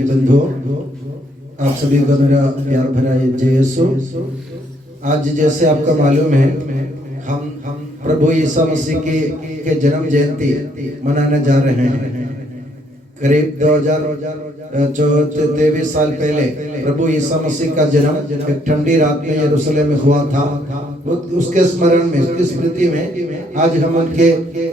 स्नेही बंधुओं, आप सभी को मेरा प्यार भरा जय यीशु। आज जैसे आपको मालूम है, हम प्रभु यीशु मसीह के जन्म जयंती मनाने जा रहे हैं। करीब 2023 साल पहले प्रभु यीशु मसीह का जन्म एक ठंडी रात में यरूशलेम में हुआ था। उसके स्मरण में, उसकी स्मृति में आज हम उनके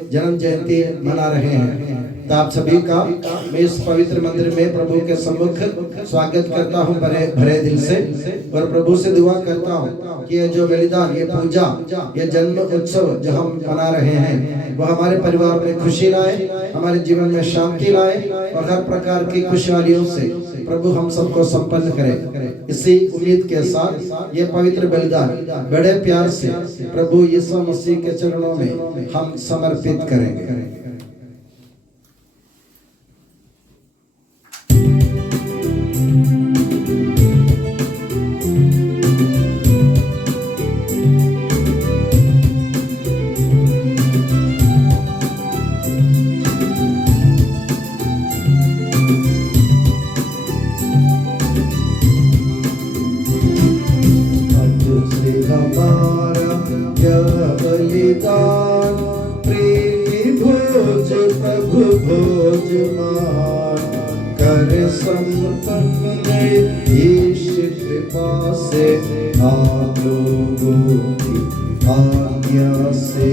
जन्म जयंती मना रहे हैं। तो आप सभी का मैं इस पवित्र मंदिर में प्रभु के सम्मुख स्वागत करता हूं भरे दिल से, और प्रभु से दुआ करता हूं कि ये जो बलिदान, ये पूजा, ये जन्म उत्सव जो हम मना रहे हैं वह हमारे परिवार में खुशी लाए, हमारे जीवन में शांति लाए और हर प्रकार की खुशहालियों से प्रभु हम सबको संपन्न करे। इसी उम्मीद के साथ ये पवित्र बलिदान बड़े प्यार से प्रभु यीशु मसीह के चरणों में हम समर्पित करेंगे। बलिदान प्रेमी भोज प्रभु भोज मान कर संपन्न ईश कृपा से आप लोगों की आज्ञा से।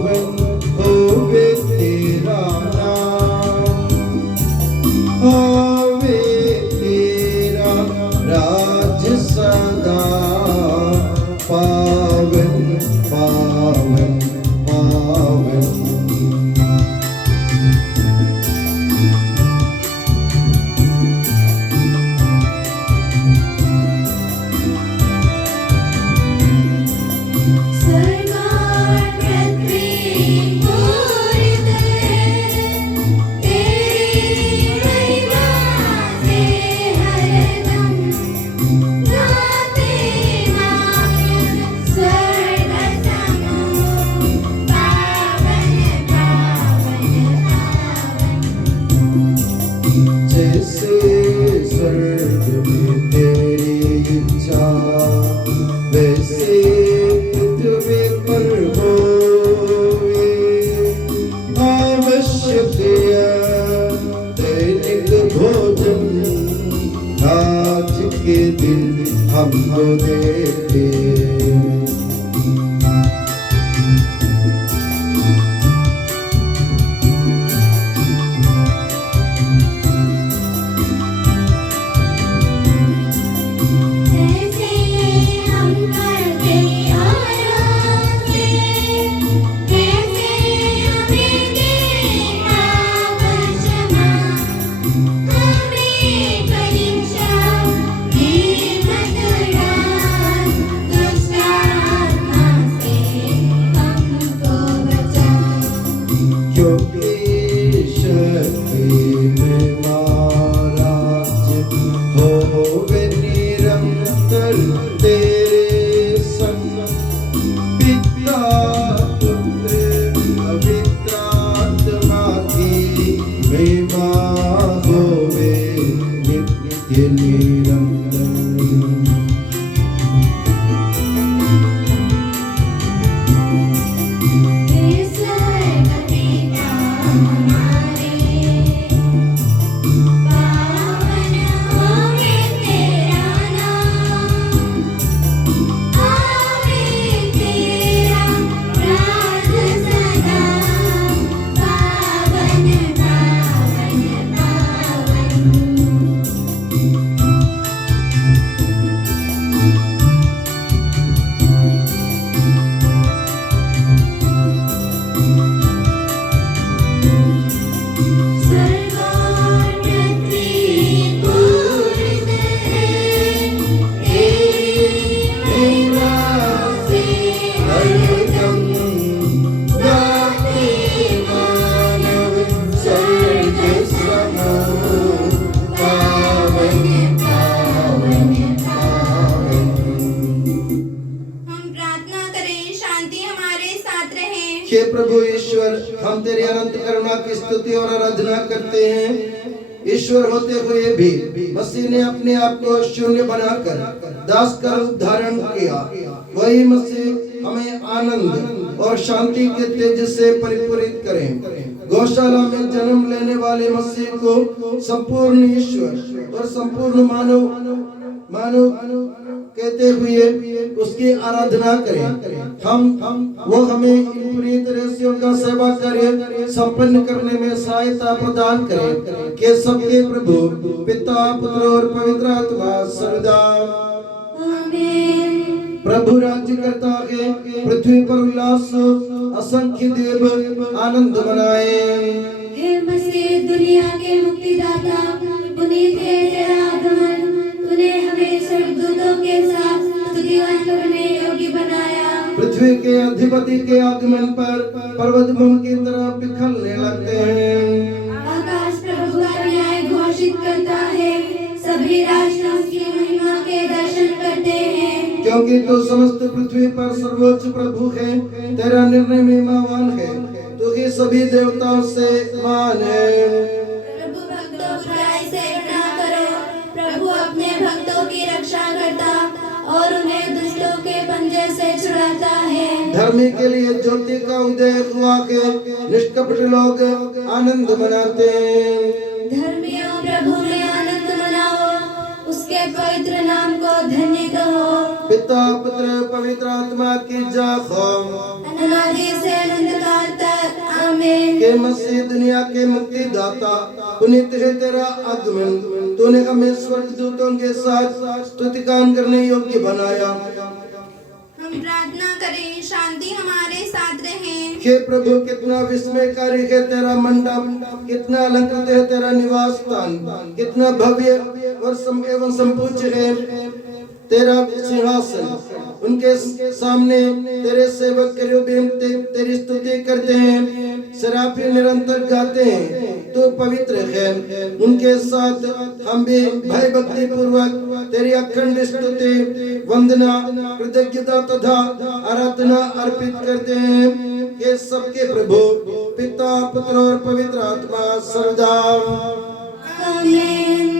पावन होवे तेरा नाम, होवे तेरा राज सदा, पावन पावन पावन। जैसे स्वर्ग में तेरी इच्छा, वैसे पृथ्वी पर होए। आवश्यक दैनिक भोजन आज के दिन हमको दे दे। हे प्रभु ईश्वर, हम तेरी अनंत करुणा की स्तुति और आराधना करते हैं। ईश्वर होते हुए भी मसीह ने अपने आप को शून्य बनाकर दास का रूप धारण किया। वही मसीह हमें आनंद और शांति के तेज से परिपूरित करें। गौशाला में जन्म लेने वाले मसीह को संपूर्ण ईश्वर और संपूर्ण मानव कहते हुए उसकी आराधना करें। वो हमें इन प्रीत रहस्यों का सेवा कार्य संपन्न करने में सहायता प्रदान करें कि सबके प्रभु पिता, पुत्र और पवित्र आत्मा सर्वदा आमीन। प्रभु राज्य करता है, पृथ्वी पर उल्लास असंख्य देव आनंद मनाए। हे मसीह दुनिया के मुक्तिदाता, पुनीत है तेरा आगमन। तूने हमें स्वर्गदूतों के साथ स्तुतिगान करने योग्य बनाया। पृथ्वी के अधिपति के आगमन पर पर्वत भूमि की तरह बिखरने लगते हैं। आकाश प्रभु का न्याय घोषित करता है, सभी राष्ट्र उसकी महिमा के दर्शन करते हैं। क्योंकि तू समस्त पृथ्वी पर सर्वोच्च प्रभु है, तेरा निर्णय महिमावान है, तू ही सभी देवताओं से मान है। प्रभु भक्तों बुराई से घृणा करो, प्रभु अपने भक्तों की रक्षा करता और उन्हें दुष्टों के पंजे से छुड़ाता है। धर्मी के लिए ज्योति का उदय हुआ के निष्कपट लोग आनंद मनाते हैं। धर्मियों प्रभु में आनंद मनाओ, उसके पवित्र नाम को धन्य कहो। पिता, पुत्र, पवित्र आत्मा की जय हो। अनादि से अनंत काल तक आमीन। के मसीह दुनिया के मुक्तिदाता, पुनीत है तेरा आगमन, तूने हमें स्वर्गदूतों के साथ स्तुतिगान करने योग्य बनाया। हम प्रार्थना करें, शांति हमारे साथ रहे। हे प्रभु, कितना विस्मयकारी है तेरा मंडप, कितना अलंकृत है तेरा निवास स्थान, कितना भव्य और एवं संपूज्य है तेरा सिंहासन। उनके सामने तेरे सेवक केरूबीम तेरी स्तुति करते हैं, सराफी निरंतर गाते हैं तू पवित्र है। उनके साथ हम भी भय भक्ति पूर्वक तेरी अखंड स्तुति, वंदना, कृतज्ञता तथा आराधना अर्पित करते हैं। ये सबके प्रभु पिता, पुत्र और पवित्र आत्मा सर्वदा आमीन।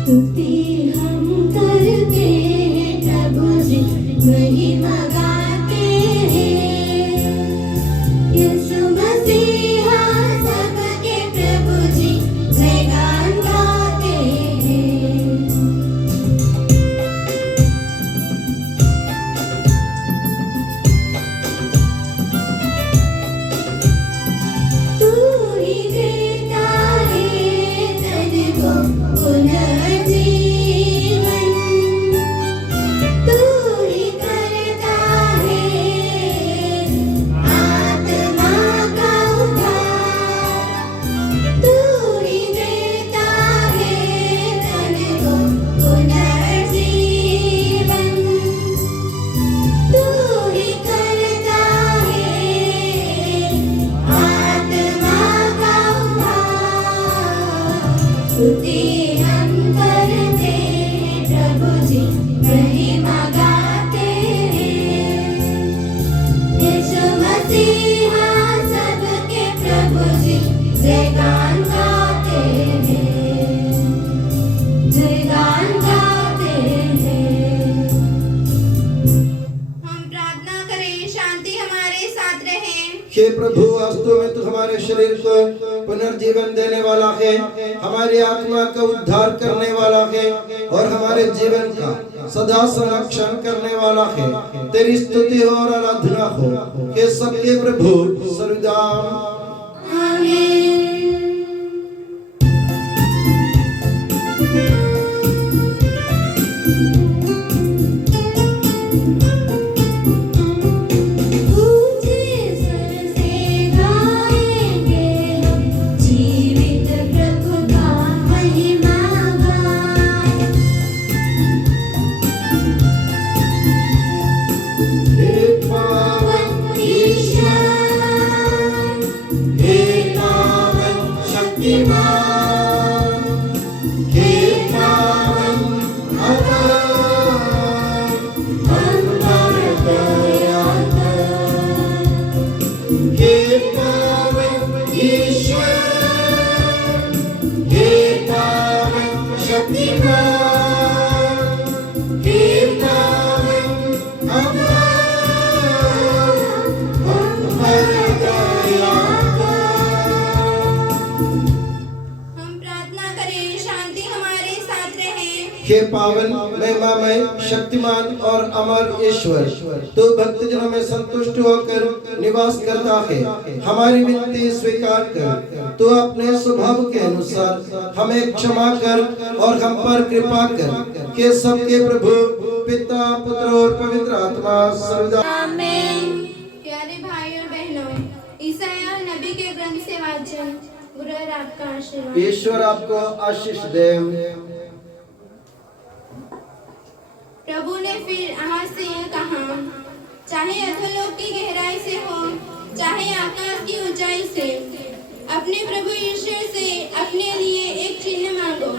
स्तुति हम करते हैं प्रभु जी, महिमा गाते हैं। यीशु मसीहा सबके प्रभु जी, जयगान गाते हैं। तू ही देता है तन को पुनर्जीवन, तू ही करता है आत्मा का उद्धार, तू ही देता है तन को पुनर्जीवन, तू ही करता है आत्मा का उद्धार। स्तुति हम करते हैं प्रभु जी, महिमा गाते हैं। यीशु मसीहा सबके प्रभु जी, जयगान गाते हैं, जयगान गाते हैं। हम प्रार्थना करें, शांति हमारे साथ रहे। हे प्रभु, वास्तव में तू हमारे शरीर को पुनर्जीवन देने वाला है, हमारी आत्मा का उद्धार करने वाला है और हमारे जीवन का सदा संरक्षण करने वाला है। तेरी स्तुति और आराधना हो। हे सबके प्रभु सर्वदा आमीन। ऊंचे स्वर से गाएंगे हम, जीवित प्रभु का महिमा गाएं। हे पावन ईश्वर, हे पावन शक्तिमान, हे पावन अमर, हम पर दया कर। हे पावन ईश्वर, हे पावन शक्तिमान, हे पावन अमर, हम पर दया कर। हम प्रार्थना करें, शांति हमारे साथ रहे। हे पावन, महिमामय, शक्तिमान और अमर ईश्वर, तू भक्तजनों में संतुष्ट होकर निवास करता है। हमारी विनती स्वीकार कर। तू अपने स्वभाव के अनुसार हमें क्षमा कर और हम पर कृपा कर। के सबके प्रभु पिता, पुत्र और पवित्र आत्मा सर्वदा आमीन। प्यारे भाई और बहनों, ईसाया नबी के ग्रंथ से वाचन। गुरुवर आपका आशीर्वाद। ईश्वर आपको आशीष दे। प्रभु ने फिर आवाज से यह कहा, चाहे अधोलोक की गहराई से हो, चाहे आकाश की ऊंचाई से, अपने प्रभु ईश्वर से अपने लिए एक चिन्ह मांगो।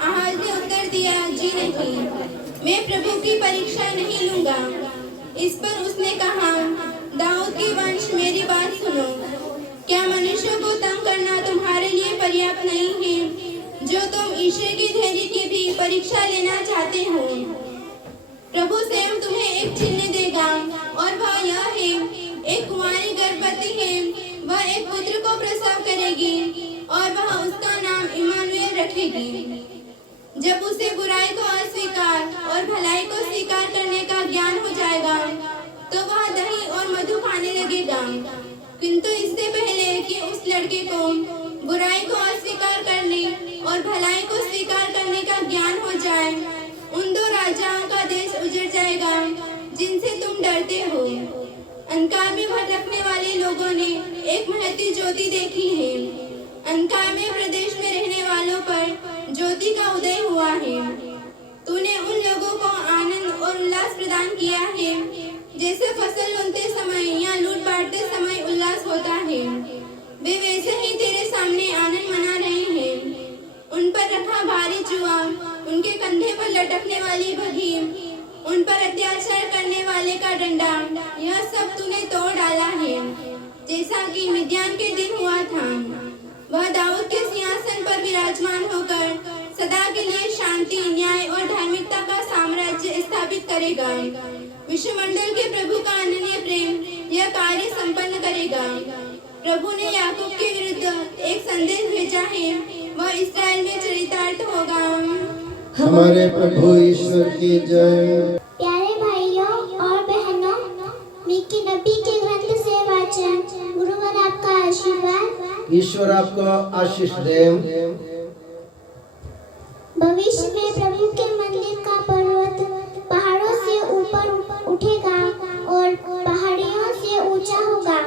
आहाज ने उत्तर दिया, जी नहीं, मैं प्रभु की परीक्षा नहीं लूंगा। इस पर उसने कहा, दाऊद की वंश, मेरी बात सुनो। क्या मनुष्यों को तंग करना तुम्हारे लिए पर्याप्त नहीं है, जो तुम ईश्वर के धैर्य की भी परीक्षा लेना चाहते हो? प्रभु स्वयं तुम्हें एक चिन्ह देगा और वह यह है, एक कुंवारी गर्भवती है, वह एक पुत्र को प्रसव करेगी और वह उसका नाम इम्मानुएल रखेगी। जब उसे बुराई को अस्वीकार और भलाई को स्वीकार करने का ज्ञान हो जाएगा तो वह दही और मधु खाने लगेगा। किंतु इससे पहले कि उस लड़के को बुराई को अस्वीकार करने और भलाई को स्वीकार करने का ज्ञान हो जाए, उन दो राजाओं का देश उजड़ जाएगा जिनसे तुम डरते हो। अंधकार में भटकने वाले लोगों ने एक महती ज्योति देखी है। अंधकार में प्रदेश में रहने वालों पर ज्योति का उदय हुआ है। तूने उन लोगों को आनंद और उल्लास प्रदान किया है जैसे फसल लूटते समय या लूट बांटते समय उल्लास होता है। वे वैसे ही तेरे सामने आनंद मना रहे हैं। उन पर रखा भारी जुआ, उनके कंधे पर लटकने वाली बघी, उन पर अत्याचार करने वाले का डंडा, यह सब तूने तोड़ डाला है, जैसा कि मिद्यान के दिन हुआ था। वह दाऊद के सिंहासन पर विराजमान होकर सदा के लिए शांति, न्याय और धार्मिकता का साम्राज्य स्थापित करेगा। विश्वमंडल के प्रभु का अनन्य प्रेम यह कार्य संपन्न करेगा। प्रभु ने याकूब के विरुद्ध एक संदेश भेजा है, वह इस्राएल में चरितार्थ होगा। हमारे प्रभु ईश्वर की जय। प्यारे भाइयों और बहनों, मिकी नबी के ग्रंथ से वाचन। गुरुवर आपका आशीर्वाद। ईश्वर आपको आशीष दे। भविष्य में प्रभु के मंदिर का पर्वत पहाड़ों से ऊपर उठेगा और पहाड़ियों से ऊंचा होगा।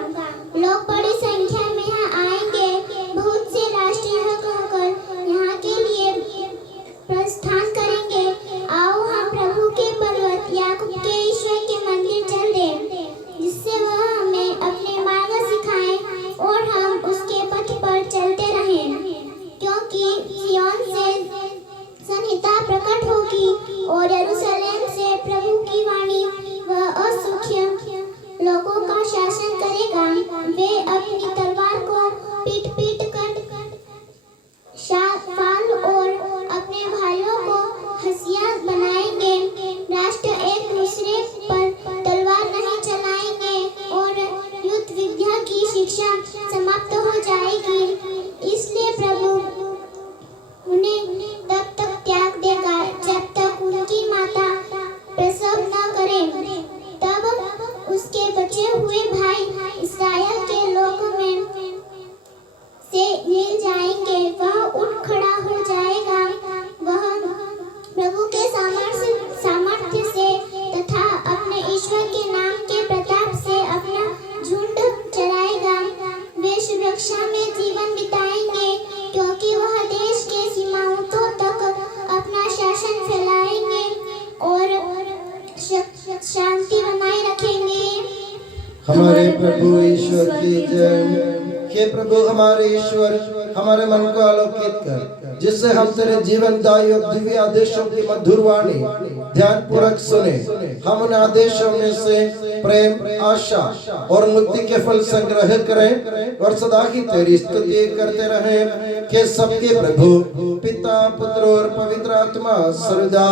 लोग बड़ी संख्या में यहाँ आएंगे। बहुत से राष्ट्रीय कहकर यहाँ के लिए प्रस्थान करेंगे। आओ हम प्रभु के पर्वत याकूब के ईश्वर के मंदिर चल दें, जिससे वह हमें अपने मार्ग सिखाए और हम उसके पथ पर चलते रहें, क्योंकि सिय्योन से संहिता प्रकट होगी और यरूशलेम से प्रभु की वाणी वह असुख्य लोगों का शासन करेगा। वे अपनी तलवार को पीट कर फाल और अपने भाइयों को हंसिया बनाएंगे। राष्ट्र एक दूसरे पर तलवार नहीं चलाएंगे और युद्ध विद्या की शिक्षा समाप्त हो जाएगी। इसलिए प्रभु उन्हें तब तक त्याग देगा जब तक उनकी माता प्रसव न करे। तब उसके बचे हुए भाई इस्राएल के लोगों में से मिल जाएंगे। वह उठ खड़ा हो जाएगा। वह प्रभु के सामर्थ्य से तथा अपने ईश्वर के नाम के प्रताप से अपना झुंड चलाएगा। वे सुरक्षा में जीवन बिताएंगे, क्योंकि वह देश के सीमाओं तक अपना शासन फैलाएंगे और शांति बनाए रखेंगे। हमारे प्रभु ईश्वर की जय। हे प्रभु हमारे ईश्वर, हमारे मन को आलोकित कर, जिससे हम तेरे जीवनदायी और दिव्य आदेशों की मधुर वाणी ध्यान पूर्वक सुने। हम उन आदेशों में से प्रेम, आशा और मुक्ति के फल संग्रह करें और सदा ही तेरी स्तुति करते रहें। कि सबके प्रभु पिता, पुत्र और पवित्र आत्मा सर्वदा।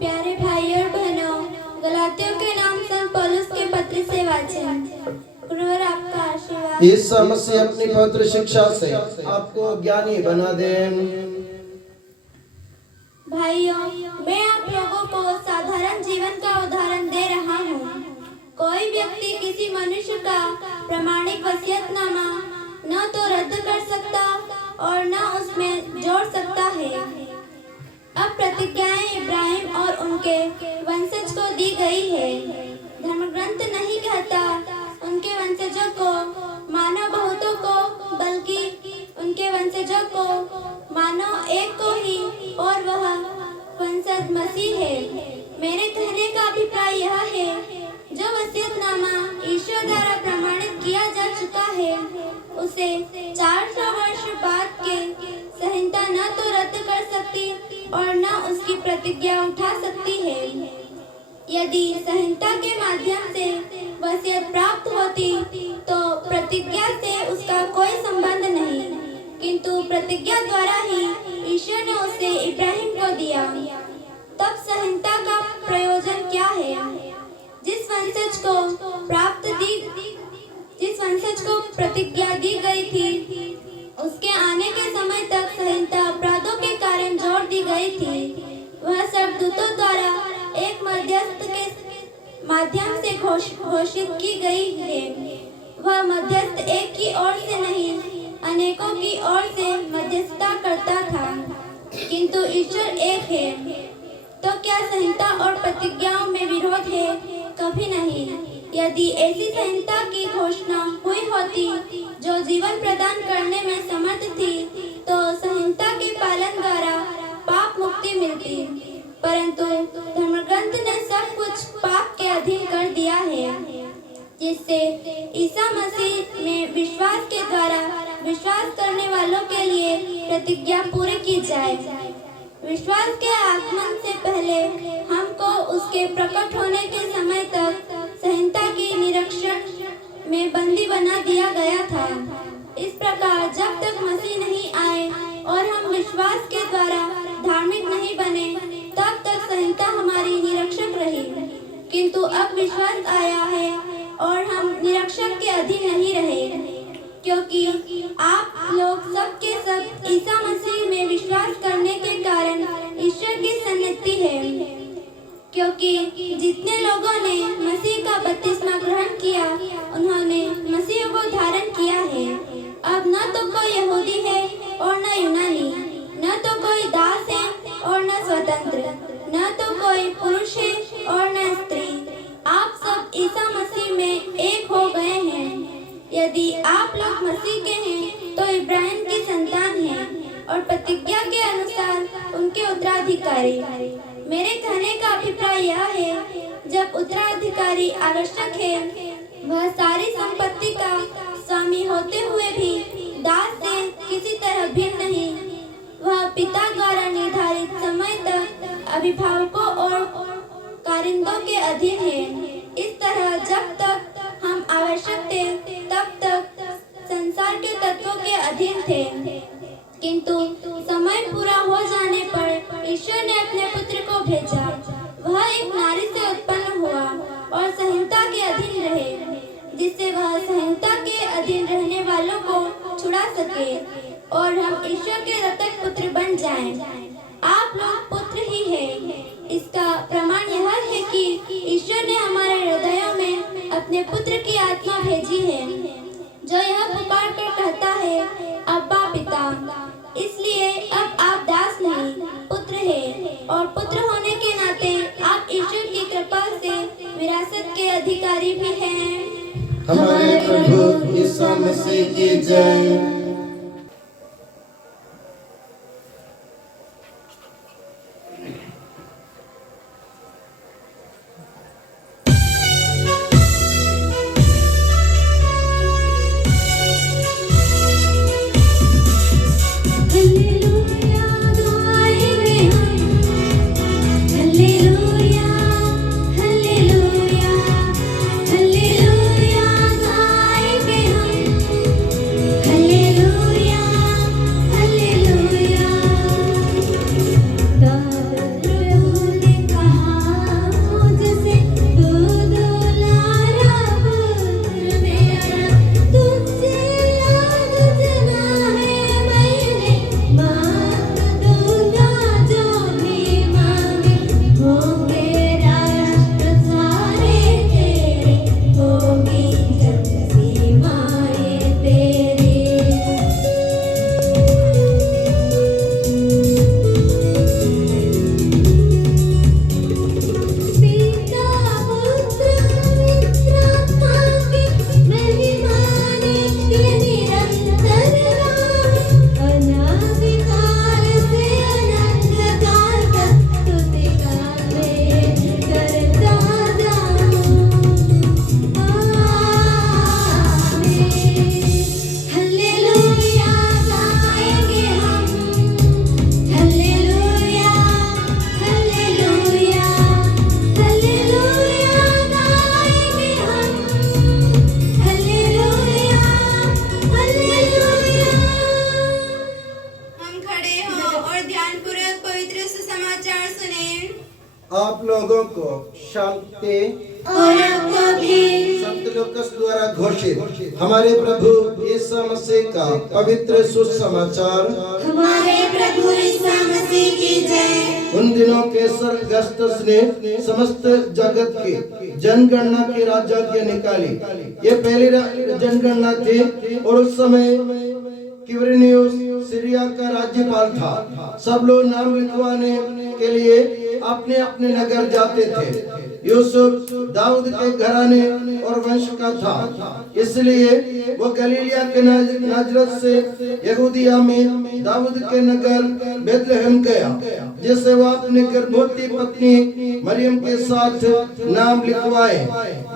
प्यारे भाई और बहनों, गलातियों के नाम संत पौलुस के पत्र से वाचन। गुरुवर आपका आशीर्वाद। ईसा मसीह अपनी पवित्र शिक्षा से आपको ज्ञानी बना दे। भाइयों, मैं आप लोगों को साधारण जीवन का उदाहरण दे रहा हूँ। कोई व्यक्ति किसी मनुष्य का प्रमाणिक वसीयतनामा न तो रद्द कर सकता और न उसमें जोड़ सकता है। अब प्रतिज्ञाएं इब्राहिम और उनके वंशज को दी गई है। धर्मग्रंथ नहीं कहता उनके वंशजों को मानो बहुतों को, बल्कि उनके वंशजों को मानो एक को ही, और वह वंशज मसीह है। मेरे कहने का अभिप्राय यह है, जो वसीयतनामा ईश्वर द्वारा प्रमाणित किया जा चुका है, उसे 400 वर्ष बाद के संहिता न तो रद्द कर सकती और न उसकी प्रतिज्ञा उठा सकती है। यदि संहिता के माध्यम से वसीयत प्राप्त होती तो प्रतिज्ञा से उसका कोई संबंध नहीं, किंतु प्रतिज्ञा द्वारा ही ईश्वर ने उसे इब्राहिम को दिया। तब संहिता का प्रयोजन क्या है? जिस वंशज को प्रतिज्ञा दी गई थी, उसके आने के समय तक संहिता अपराधों के कारण जोड़ दी गई थी। वह सब दूतों द्वारा एक मध्यस्थ के माध्यम से घोषित की गई है। वह मध्यस्थ एक की ओर से नहीं, अनेकों की ओर से मध्यस्थता करता था, किंतु ईश्वर एक है। तो क्या संहिता और प्रतिज्ञाओं में विरोध है? कभी नहीं। यदि ऐसी संहिता की घोषणा हुई होती जो जीवन प्रदान करने में समर्थ थी, तो संहिता के पालन द्वारा पाप मुक्ति मिलती। परंतु धर्मग्रंथ ने सब कुछ पाप के अधीन कर दिया है, जिससे ईसा मसीह में विश्वास के द्वारा विश्वास करने वालों के लिए प्रतिज्ञा पूरी की जाए। विश्वास के आगमन से पहले हमको उसके प्रकट होने के समय तक संहिता की निरीक्षण में बंदी बना दिया गया था। इस प्रकार जब तक मसीह नहीं आए और हम विश्वास के द्वारा धार्मिक नहीं बने, तब तक संहिता हमारी निरीक्षक रही। किंतु अब विश्वास आया है और हम निरीक्षक के अधीन नहीं रहे, क्योंकि आप लोग सब के सब ईसा मसीह में विश्वास करने के कारण ईश्वर की सन्निधि है। क्योंकि जितने लोगों ने मसीह का बपतिस्मा ग्रहण किया, उन्होंने मसीह को धारण किया है। अब न तो कोई यहूदी है और न यूनानी, न तो कोई दास है और न स्वतंत्र, न तो कोई पुरुष है और न स्त्री। आप सब ईसा मसीह में एक हो गए हैं। यदि आप लोग मसीह के हैं, तो इब्राहिम की संतान हैं और प्रतिज्ञा के अनुसार उनके उत्तराधिकारी। मेरे कहने का अभिप्राय यह है, जब उत्तराधिकारी आवश्यक है, वह सारी संपत्ति का स्वामी होते हुए भी दास से किसी तरह भिन्न नहीं। वह पिता द्वारा निर्धारित समय तक अभिभावकों और कारिंदों के अधीन है। इस तरह जब तक हम आवश्यक थे, तब तक संसार के तत्वों के अधीन थे। किंतु समय पूरा हो जाने पर ईश्वर ने अपने पुत्र को भेजा। वह एक नारी से उत्पन्न हुआ और संहिता के अधीन रहे, जिससे वह संहिता के अधीन रहने वालों को छुड़ा सके और हम ईश्वर के रतक पुत्र बन जाएं। आप लोग पुत्र ही हैं। इसका प्रमाण यह है कि ईश्वर ने हमारे हृदयों में अपने पुत्र की आत्मा भेजी है, जो यह पुकार कर कहता है, अब्बा पिता। इसलिए अब आप दास नहीं, पुत्र हैं, और पुत्र होने के नाते आप ईश्वर की कृपा से विरासत के अधिकारी भी हैं। हमारे प्रभु यीशु मसीह की जय। Hallelujah. लोगों को शांति और आपको भी संत लूकास द्वारा घोषित हमारे प्रभु यीशु मसीह का पवित्र सुसमाचार। हमारे प्रभु यीशु मसीह की जय। उन दिनों कैसर अगस्तस ने समस्त जगत की जनगणना की राज्य निकाली। ये पहली जनगणना थी और उस समय क्विरिनियुस सीरिया का राज्यपाल था। सब लोग नाम लिखवाने के लिए अपने अपने नगर जाते थे। यूसुफ दाऊद के घराने और वंश का था, इसलिए वो गलीलिया के नाजरत से यहूदिया में दाऊद के नगर बेथलेहम गया, जिसे वो अपनी गर्भवती पत्नी मरियम के साथ नाम लिखवाए।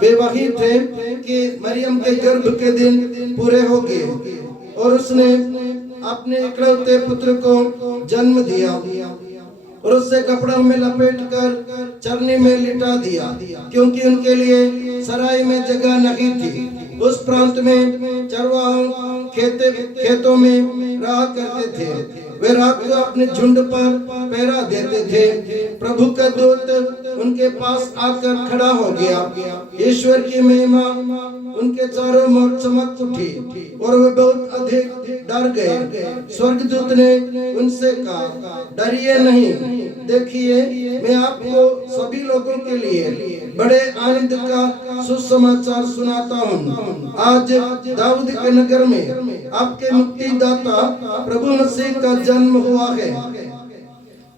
वे वही थे कि मरियम के गर्भ के दिन पूरे हो गए और उसने अपने इकलौते पुत्र को जन्म दिया और उसे कपड़ों में लपेटकर चरनी में लिटा दिया, क्योंकि उनके लिए सराय में जगह नहीं थी। उस प्रांत में चरवाहा खेतों में रहा करते थे। वे रात को अपने झुंड पर पहरा देते थे। प्रभु का दूत उनके पास आकर खड़ा हो गया। ईश्वर की महिमा उनके चारों ओर चमक उठी और वे बहुत अधिक डर गए। स्वर्गदूत ने उनसे कहा, डरिए नहीं, देखिए मैं आपको सभी लोगों के लिए बड़े आनंद का सुसमाचार सुनाता हूँ। आज दाऊद के नगर में आपके मुक्तिदाता प्रभु मसीह का जन्म हुआ है।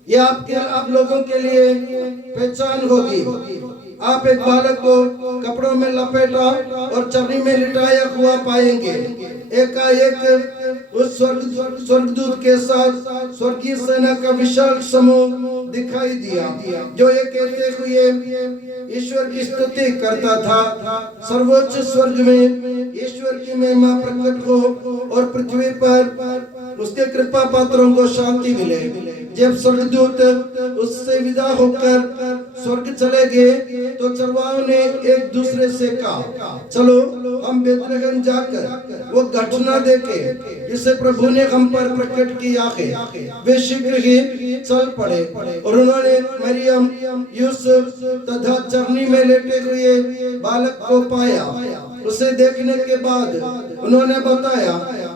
यह आप लोगों के लिए पहचान होगी। आप एक बालक को कपड़ों में लपेटा और चरनी में लिटाया हुआ पाएंगे। एकाएक उस स्वर्गदूत के साथ स्वर्गीय सेना का विशाल समूह दिखाई दिया, जो ये कहते हुए ईश्वर की स्तुति करता था, सर्वोच्च स्वर्ग में ईश्वर की महिमा प्रकट हो और पृथ्वी पर उसके कृपा पात्रों को शांति मिले। जब स्वर्गदूत उससे विदा होकर स्वर्ग चले गए तो चरवाहों ने एक दूसरे से कहा, चलो हम बेथलेहम जाकर वो घटना देखें जिसे प्रभु ने हम पर प्रकट किया है। वे शीघ्र ही चल पड़े और उन्होंने मरियम, यूसुफ तथा चरनी में लेटे हुए बालक को पाया। उसे देखने के बाद उन्होंने बताया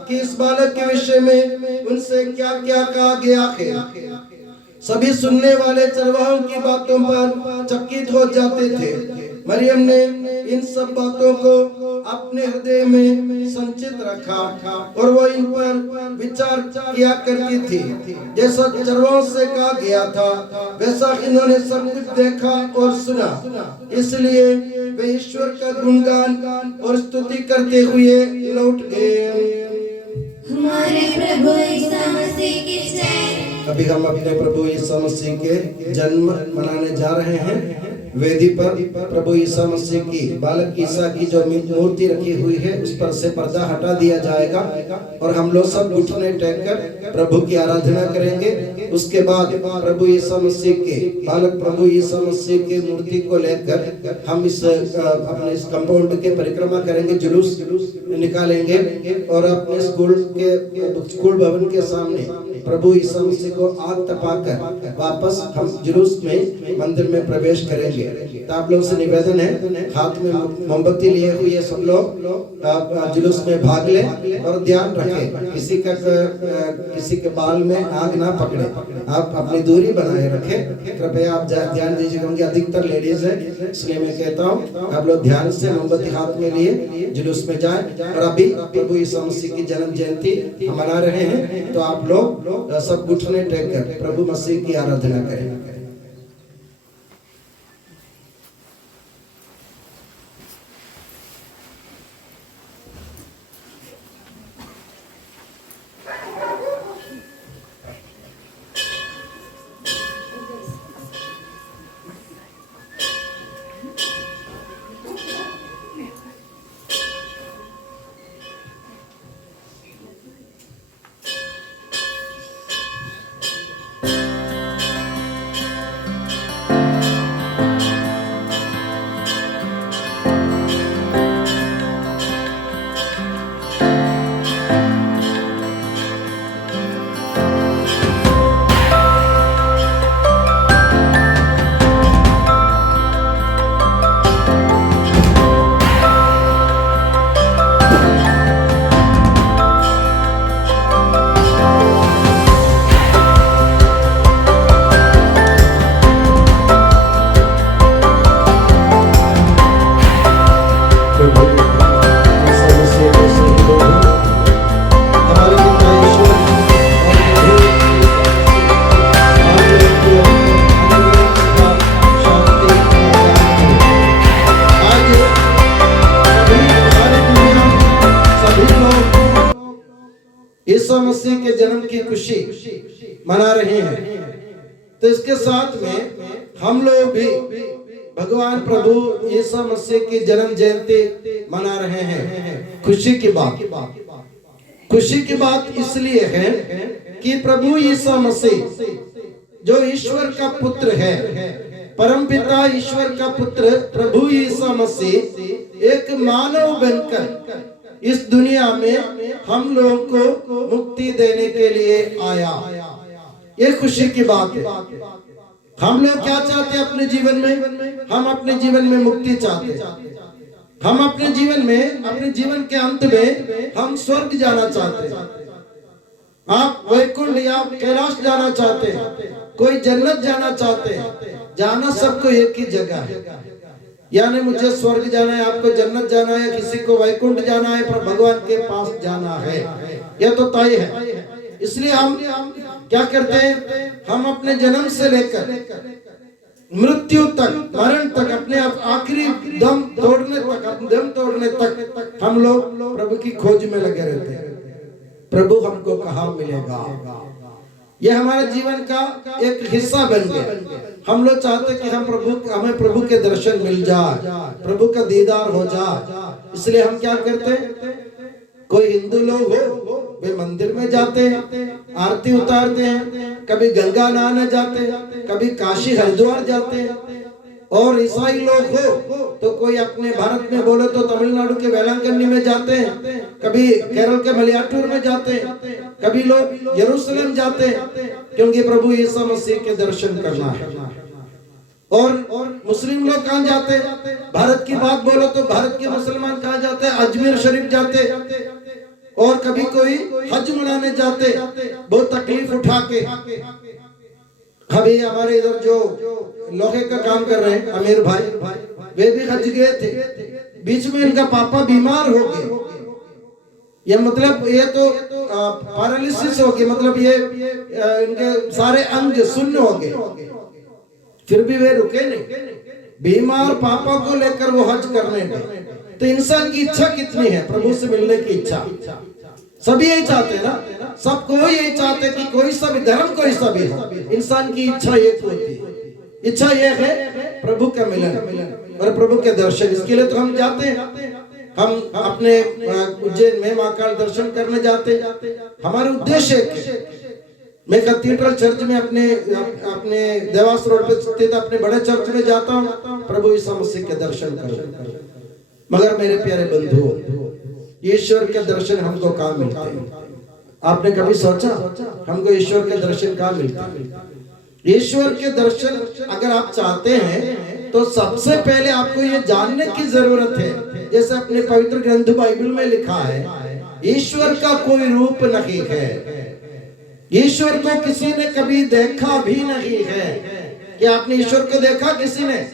कि इस बालक के विषय में उनसे क्या क्या कहा गया है। सभी सुनने वाले चरवाहों की बातों पर चकित हो जाते थे। मरियम ने इन सब बातों को अपने हृदय में संचित रखा और वो इन पर विचार किया करती थी। जैसा चरवाहों से कहा गया था वैसा इन्होंने सब कुछ देखा और सुना, इसलिए वे ईश्वर का गुणगान और स्तुति करते हुए लौट गए। हमारे प्रभु यीशु मसीह की जय। अभी हम अपने प्रभु यीशु मसीह के जन्म मनाने जा रहे हैं। वेदी पर प्रभु यीशु मसीह की बालक ईसा की जो मूर्ति रखी हुई है उस पर से पर्दा हटा दिया जाएगा और हम लोग सब घुटने टेक कर प्रभु की आराधना करेंगे। उसके बाद प्रभु यीशु मसीह के बालक प्रभु यीशु मसीह की मूर्ति को लेकर हम इस अपने इस कंपाउंड के परिक्रमा करेंगे, जुलूस निकालेंगे और अपने स्कूल भवन के सामने प्रभु यीशु मसीह को आग तपाकर वापस हम जुलूस में मंदिर में प्रवेश करेंगे। तो आप लोगों से निवेदन है, हाथ में मोमबत्ती लिए हुए सब लोग जुलूस में भाग लें और ध्यान रखें किसी के बाल में आग ना पकड़े। आप अपनी दूरी बनाए रखें, कृपया आप ध्यान दीजिए क्योंकि अधिकतर लेडीज है, इसलिए मैं कहता हूँ आप लोग ध्यान से मोमबत्ती हाथ में लिए जुलूस में जाएं। और अभी प्रभु यीशु मसीह की जन्म जयंती हम मना रहे हैं, तो आप लोग सब घुटने टेक कर प्रभु मसीह की आराधना करें। ईसा मसीह के जन्म की खुशी मना रहे हैं। तो इसके साथ में हम लोग भी भगवान प्रभु ईसा मसीह की जन्म जयंती मना रहे हैं। खुशी की बात इसलिए है कि प्रभु ईसा मसीह जो ईश्वर का पुत्र है, परमपिता ईश्वर का पुत्र प्रभु ईसा मसीह एक मानव बनकर इस दुनिया में हम लोगों को मुक्ति देने के लिए आया। ये खुशी की बात है। हम लोग क्या चाहते हैं अपने जीवन में? हम अपने जीवन में मुक्ति चाहते हैं। हम अपने जीवन में, अपने जीवन के अंत में हम स्वर्ग जाना चाहते हैं। आप वैकुंठ या कैलाश जाना चाहते हैं, कोई जन्नत जाना चाहते हैं। जाना सबको एक ही जगह है, यानी मुझे स्वर्ग जाना है, आपको जन्नत जाना है, किसी को वैकुंठ जाना है, पर भगवान के पास जाना है, यह तो तय है। इसलिए हम क्या करते हैं? हम अपने जन्म से लेकर मृत्यु तक, मरण तक, अपने आखिरी दम तोड़ने तक हम लोग प्रभु की खोज में लगे रहते हैं। प्रभु हमको कहाँ मिलेगा? यह हमारे जीवन का एक हिस्सा बन गया। हम लोग चाहते कि हमें प्रभु के दर्शन मिल जाए, प्रभु का दीदार हो जाए। इसलिए हम क्या करते हैं? कोई हिंदू लोग हो वे मंदिर में जाते हैं, आरती उतारते हैं, कभी गंगा नहाने जाते हैं, कभी काशी हरिद्वार जाते हैं। और ईसाई लोग हो तो कोई अपने भारत में बोले तो तमिलनाडु के वेलांकन्नी में जाते हैं, कभी केरल के मलयाटूर में जाते हैं, कभी लोग यरूशलेम जाते हैं, क्योंकि प्रभु ईसा मसीह के दर्शन करना है। और मुस्लिम लोग कहाँ जाते हैं? भारत की बात बोलो तो भारत के मुसलमान कहाँ जाते हैं? अजमेर शरीफ जाते हैं। और कभी कोई हज मनाने जाते, बहुत तकलीफ उठा के। अभी हमारे इधर जो लोहे का काम कर रहे हैं अमीर भाई, वे भी हज गए थे। बीच में इनका पापा बीमार हो गए। ये मतलब ये तो पैरालिसिस हो गया, मतलब ये इनके सारे अंग शून्य हो गए। फिर भी वे रुके नहीं, बीमार पापा को लेकर वो हज करने गए। तो इंसान की इच्छा कितनी है? प्रभु से मिलने की इच्छा। सभी यही चाहते हैं ना, सबको यही चाहते हैं कि कोई सा भी धर्म, कोई सा भी हो, इंसान की इच्छा एक होती है। इच्छा ये है प्रभु का मिलन और प्रभु के दर्शन। इसके लिए तो हम जाते हैं। हम अपने उज्जैन में महाकाल दर्शन करने जाते हैं। हमारे उद्देश्य मैं कैथीड्रल चर्च में अपने देवास रोड पे स्थित अपने बड़े चर्च में जाता हूँ, प्रभु ईसा मसीह के दर्शन करूं। मगर मेरे प्यारे बंधुओं, ईश्वर के दर्शन हमको कहाँ मिलते हैं? आपने कभी सोचा हमको ईश्वर के दर्शन कहाँ मिलते हैं? ईश्वर के दर्शन अगर आप चाहते हैं तो सबसे पहले आपको ये जानने की जरूरत है, जैसे अपने पवित्र ग्रंथ बाइबल में लिखा है, ईश्वर का कोई रूप नहीं है। ईश्वर को किसी ने कभी देखा भी नहीं है। क्या आपने ईश्वर को देखा? किसी ने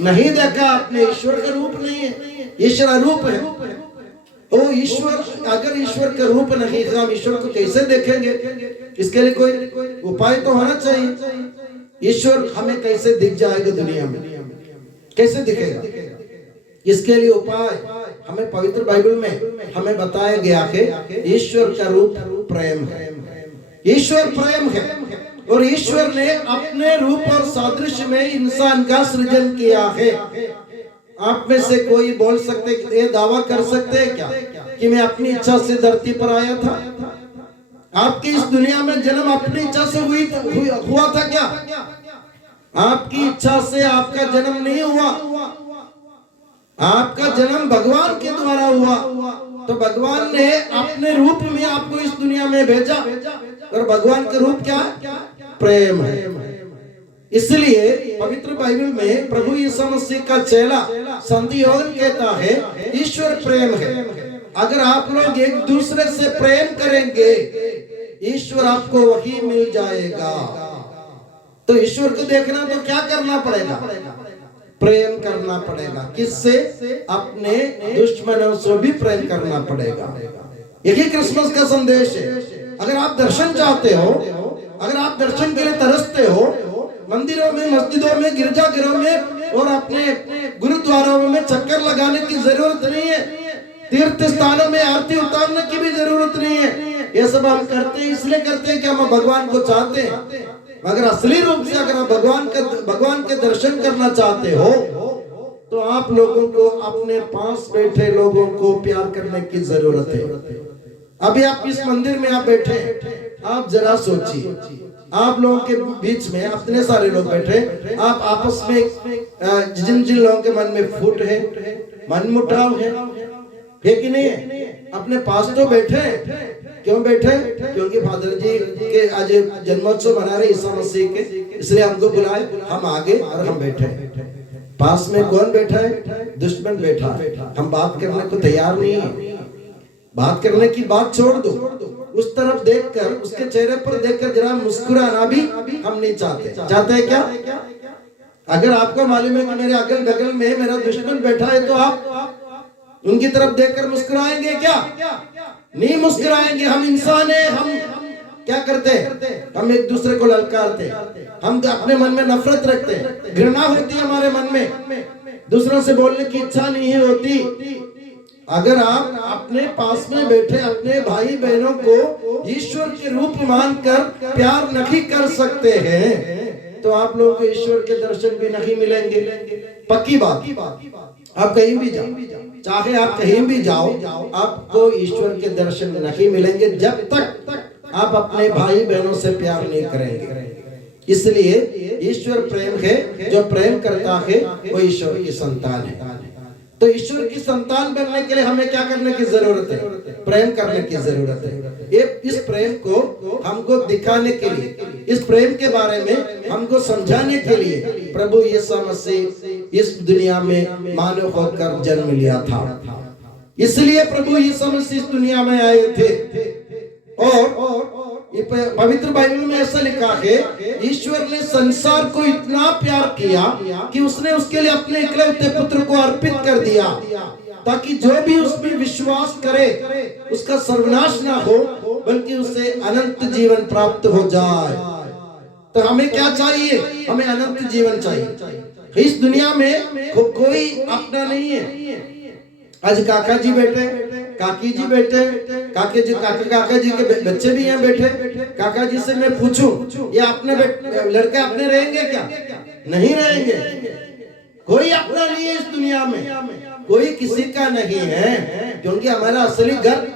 नहीं देखा। आपने ईश्वर का रूप नहीं है, ईश्वर अरूप है। ओ ईश्वर, अगर ईश्वर का रूप नहीं है, हम ईश्वर को कैसे देखेंगे? इसके लिए कोई उपाय तो होना चाहिए। ईश्वर हमें कैसे दिख जाएगा दुनिया में? कैसे दिखेगा? इसके लिए उपाय हमें पवित्र बाइबल में हमें बताया गया है। ईश्वर का रूप प्रेम है। ईश्वर प्रेम है और ईश्वर ने अपने रूप और सादृश्य में इंसान का सृजन किया है। आप में से कोई बोल सकते, ये दावा कर सकते हैं क्या कि मैं अपनी इच्छा से धरती पर आया था? आपकी इस दुनिया में जन्म अपनी इच्छा से हुआ था क्या? आपकी इच्छा से आपका जन्म नहीं हुआ। आपका जन्म भगवान के द्वारा हुआ। तो भगवान ने अपने रूप में आपको इस दुनिया में भेजा और भगवान का रूप क्या है? प्रेम है। इसलिए पवित्र बाइबल में प्रभु यीशु मसीह का चेला संत योहन कहता है ईश्वर प्रेम है। अगर आप लोग एक दूसरे से प्रेम करेंगे, ईश्वर आपको वही मिल जाएगा। तो ईश्वर को देखना तो क्या करना पड़ेगा? प्रेम करना पड़ेगा। किससे? अपने दुश्मनों से भी प्रेम करना पड़ेगा। यही क्रिसमस का संदेश है। अगर आप दर्शन चाहते हो, अगर आप दर्शन के लिए तरसते हो, मंदिरों में, मस्जिदों में, गिरजाघरों में और अपने गुरुद्वारों में चक्कर लगाने की जरूरत नहीं है। तीर्थ स्थानों में आरती उतारने की भी जरूरत नहीं है। ये सब हम करते हैं इसलिए करते हैं कि हम भगवान को चाहते हैं। मगर असली रूप से अगर आप भगवान के दर्शन करना चाहते हो तो आप लोगों को अपने पास बैठे लोगों को प्यार करने की जरूरत है। अभी आप इस मंदिर में आप बैठे, आप जरा सोचिए, आप लोगों के बीच में इतने सारे लोग बैठे, आप आपस में जिन जिन लोगों के मन में फूट है, मन मुटाव है कि नहीं है, अपने पास तो बैठे। क्यों बैठे? क्योंकि फादर जी के आज जन्मोत्सव मना रहे ईसा मसीह के, इसलिए हमको बुलाए, हम आगे और हम बैठे। पास में कौन बैठा है? दुश्मन बैठा है। हम बात करने को तैयार नहीं है। बात करने की बात छोड़ दो, उस तरफ देखकर, उसके चेहरे पर देखकर जरा मुस्कुराना भी हम नहीं चाहते। चाहते हैं क्या? अगर आपको मालूम है कि मेरे अगल बगल में मेरा दुश्मन बैठा है तो आप उनकी तरफ देखकर मुस्कुराएंगे क्या? नहीं मुस्कुराएंगे। हम इंसान हैं, हम क्या करते हैं? हम एक दूसरे को ललकारते, हम अपने मन में नफरत रखते हैं, घृणा होती है हमारे मन में, दूसरों से बोलने की इच्छा नहीं होती। अगर आप अपने पास में बैठे अपने भाई बहनों को ईश्वर के रूप मानकर प्यार नहीं कर सकते हैं तो आप लोगों को ईश्वर के दर्शन भी नहीं मिलेंगे। पक्की बात। आप कहीं भी जाओ, चाहे आप कहीं भी जाओ, आपको ईश्वर के दर्शन नहीं मिलेंगे जब तक आप अपने भाई बहनों से प्यार नहीं करेंगे। इसलिए ईश्वर प्रेम है, जो प्रेम करता है वो ईश्वर की संतान है। तो ईश्वर की संतान बनने के लिए हमें क्या करने की जरूरत है? प्रेम करने की जरूरत है। इस प्रेम को हमको दिखाने के लिए, इस प्रेम के बारे में हमको समझाने के लिए प्रभु यीशु मसीह इस दुनिया में मानव होकर जन्म लिया था। इसलिए प्रभु यीशु मसीह इस दुनिया में आए थे। और पवित्र बाइबल में ऐसा लिखा है, ईश्वर ने संसार को इतना प्यार किया कि उसने उसके लिए अपने इकलौते पुत्र को अर्पित कर दिया, ताकि जो भी उसमें विश्वास करे उसका सर्वनाश ना हो, बल्कि उसे अनंत जीवन प्राप्त हो जाए। तो हमें क्या चाहिए? हमें अनंत जीवन चाहिए। इस दुनिया में कोई अपना नहीं है। आज काका जी बैठे, काकी जी बैठे, काका जी के बच्चे भी यहाँ बैठे। काका जी से मैं पूछूं, ये अपने लड़के अपने रहेंगे क्या? नहीं रहेंगे। कोई अपना नहीं है इस दुनिया में, कोई किसी का नहीं है, क्योंकि हमारा असली घर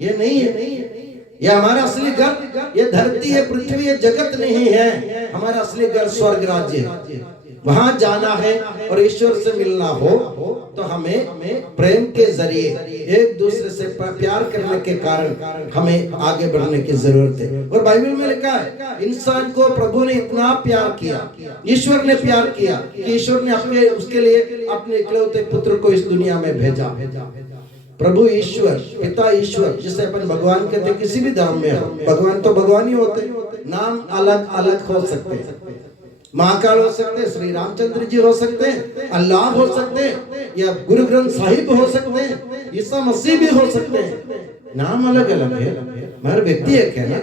ये नहीं है। ये हमारा असली घर ये धरती है, पृथ्वी है, जगत नहीं है। हमारा असली घर स्वर्ग राज्य है, वहां जाना है और ईश्वर से मिलना हो तो हमें प्रेम के जरिए एक दूसरे से प्यार करने के कारण हमें आगे बढ़ने की जरूरत है। और बाइबल में लिखा है, इंसान को प्रभु ने इतना प्यार किया, ईश्वर ने प्यार किया कि ईश्वर ने उसके लिए अपने इकलौते पुत्र को इस दुनिया में भेजा। प्रभु ईश्वर, पिता ईश्वर, जिसे अपन भगवान कहते, किसी भी धर्म में हो, भगवान तो भगवान ही होते, नाम अलग अलग हो सकते हैं। महाकाल हो सकते हैं, श्री रामचंद्र जी हो सकते हैं, अल्लाह हो सकते हैं, या गुरु ग्रंथ साहिब हो सकते हैं, ईसा मसीह भी हो सकते हैं। नाम अलग अलग है, मगर व्यक्ति एक है ना।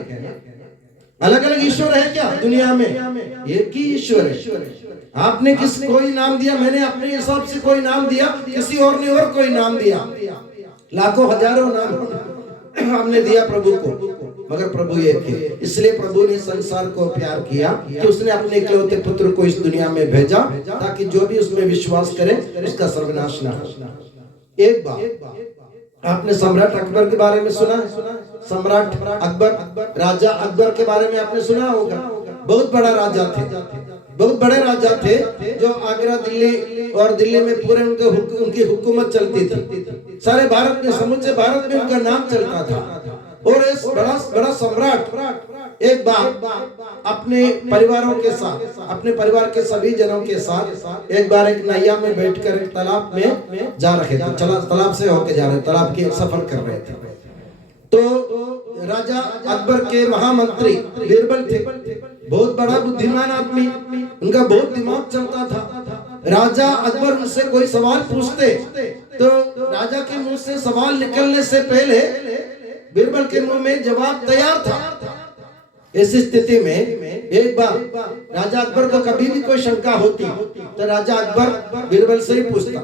अलग अलग ईश्वर है क्या दुनिया में? एक ही ईश्वर है। आपने कोई नाम दिया, मैंने अपने हिसाब से कोई नाम दिया, किसी और ने और कोई नाम दिया, लाखों हजारों नाम हमने दिया प्रभु को, मगर प्रभु एक है। इसलिए प्रभु ने संसार को प्यार किया कि उसने अपने इकलौते पुत्र को इस दुनिया में भेजा, ताकि जो भी उसमें विश्वास करे उसका सर्वनाश ना हो। एक बात आपने सम्राट अकबर के बारे में सुना? सम्राट अकबर, राजा अकबर के बारे में आपने सुना होगा। बहुत बड़ा राजा थे, बहुत बड़े राजा थे, जो आगरा, दिल्ली और दिल्ली में पूरे उनकी हुकूमत चलती थी। सारे भारत में, समूचे भारत में उनका नाम चलता था। और इस बड़ा सम्राट एक बार अपने परिवारों के साथ, अपने परिवार के सभी जनों के साथ एक बार एक नैया में बैठकर एक तालाब में जा रहे थे। तालाब से होके जा रहे, तालाब के सफर कर रहे थे। तो राजा अकबर के महामंत्री बीरबल थे, बहुत बड़ा बुद्धिमान आदमी, उनका बहुत दिमाग चलता था। राजा अकबर उनसे कोई सवाल पूछते तो राजा के मुंह से सवाल निकलने से पहले बीरबल के मुंह में जवाब तैयार था। ऐसी स्थिति में एक बार राजा अकबर को कभी भी कोई शंका होती तो राजा अकबर बीरबल से ही पूछता।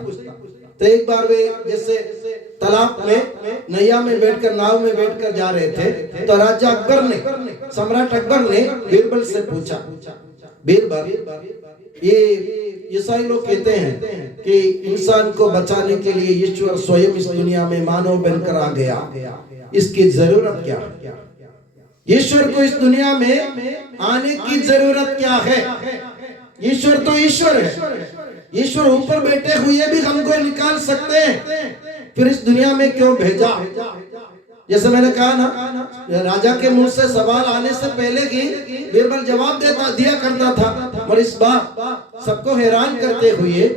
तो एक बार वे जैसे तालाब में नैया में बैठकर नाव में बैठकर जा रहे थे, तो राजा अकबर ने, सम्राट अकबर ने बीरबल से पूछा, बीरबल ये ईसाई लोग कहते हैं कि इंसान को बचाने के लिए ईश्वर स्वयं इस दुनिया में मानव बनकर आ गया, इसकी जरूरत क्या है? ईश्वर को इस दुनिया में आने की जरूरत क्या है? ईश्वर तो ईश्वर है, ईश्वर ऊपर बैठे हुए भी हमको निकाल सकते हैं, फिर इस दुनिया में क्यों भेजा? जैसे मैंने कहा ना, राजा के मुंह से सवाल आने से पहले ही बीरबल जवाब दिया करता था, और इस बार सबको हैरान करते हुए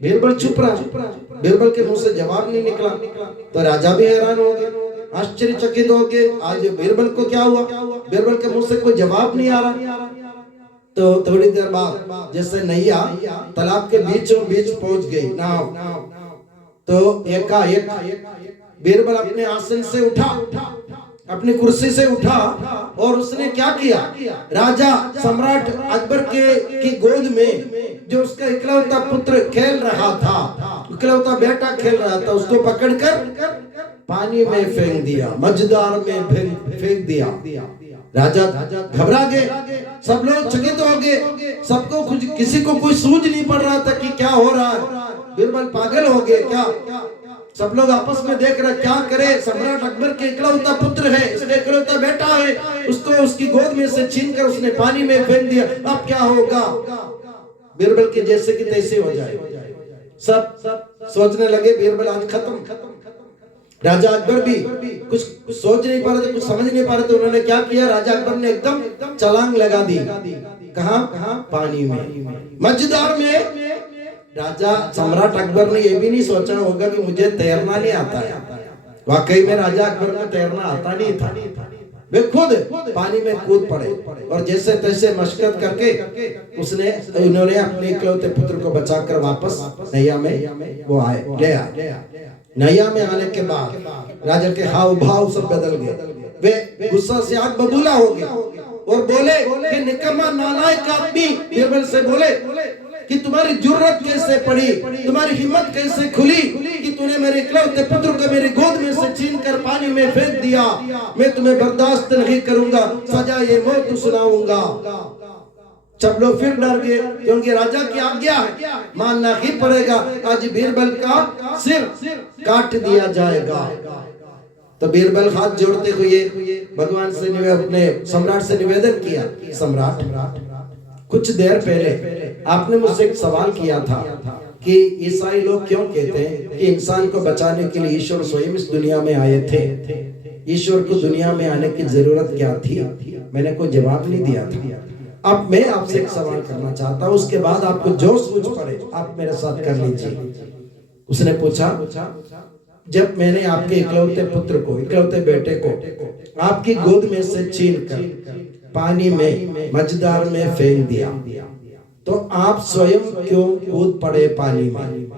बीरबल चुप रहा, बीरबल के मुंह से जवाब नहीं निकला, तो राजा भी हैरान हो गए, आश्चर्यचकित हो गए, आज बीरबल को क्या हुआ, बीरबल के मुंह से कोई जवाब नहीं आ रहा। तो थोड़ी देर बाद जैसे नैया तालाब के बीचों बीच पहुंच गई नाव, तो एकाएक बीरबल अपने आसन से उठा, अपनी कुर्सी से उठा, और उसने क्या किया, राजा सम्राट अकबर की गोद में जो उसका इकलौता पुत्र खेल रहा था, इकलौता बेटा खेल रहा था, उसको पकड़कर पानी में फेंक दिया, मझधार में फेंक दिया। राजा घबरा गए, सब लोग चकित हो गए, सबको किसी को कोई सूझ नहीं पड़ रहा था कि क्या हो रहा है, बीरबल पागल हो गए क्या? सब लोग आपस में देख रहे क्या करे, सम्राट अकबर के इकलौता पुत्र है, इसका इकलौता बेटा है, उसको उसकी गोद में से छीनकर उसने पानी में फेंक दिया, अब क्या होगा? बीरबल के जैसे कि तैसे हो जाए। सब सोचने लगे बीरबल आज खत्म। राजा अकबर भी कुछ सोच नहीं पा रहे थे, कुछ समझ नहीं पा रहे थे, उन्होंने क्या किया, राजा अकबर ने एकदम छलांग लगा दी। कहां? पानी में, मझधार में। राजा सम्राट अकबर ने यह भी नहीं सोचा होगा कि मुझे तैरना नहीं आता है, वाकई में राजा अकबर को तैरना आता नहीं था, वे खुद पानी में कूद पड़े, और जैसे तैसे मशक्कत करके उन्होंने अपने इकलौते पुत्र को बचाकर वापस नैया में वो ले आए। नैया में आने के बाद राजा के हाव भाव सब बदल गए, वे गुस्सा से आग बबूला हो गए और बोले कि निकम्मा नालायक आदमी, बीरबल से बोले कि तुम्हारी जुर्रत कैसे पड़ी, तुम्हारी हिम्मत कैसे खुली कि तूने मेरे इकलौते पुत्र को मेरी गोद में से छीनकर पानी में फेंक दिया, मैं तुम्हें बर्दाश्त नहीं करूंगा, सजा ये मौत सुनाऊंगा। सब लोग फिर डर गए, क्योंकि राजा की आज्ञा है, मानना ही पड़ेगा, आज बीरबल का सिर काट दिया जाएगा। तो बीरबल हाथ जोड़ते हुए भगवान से अपने सम्राट से निवेदन किया, सम्राट कुछ देर पहले आपने मुझसे एक सवाल किया था कि ईसाई लोग क्यों कहते हैं कि इंसान को बचाने के लिए ईश्वर स्वयं इस दुनिया में आए थे, ईश्वर को दुनिया में आने की जरूरत क्या थी? मैंने कोई जवाब नहीं दिया था। अब मैं आपसे एक सवाल करना चाहता हूं, उसके बाद आपको जो सूझ पड़े आप मेरे साथ कर लीजिए। उसने पूछा, जब मैंने आपके इकलौते पुत्र को, इकलौते बेटे को आपकी गोद में से छीनकर पानी में मझधार में फेंक दिया, तो आप स्वयं क्यों कूद पड़े पानी में?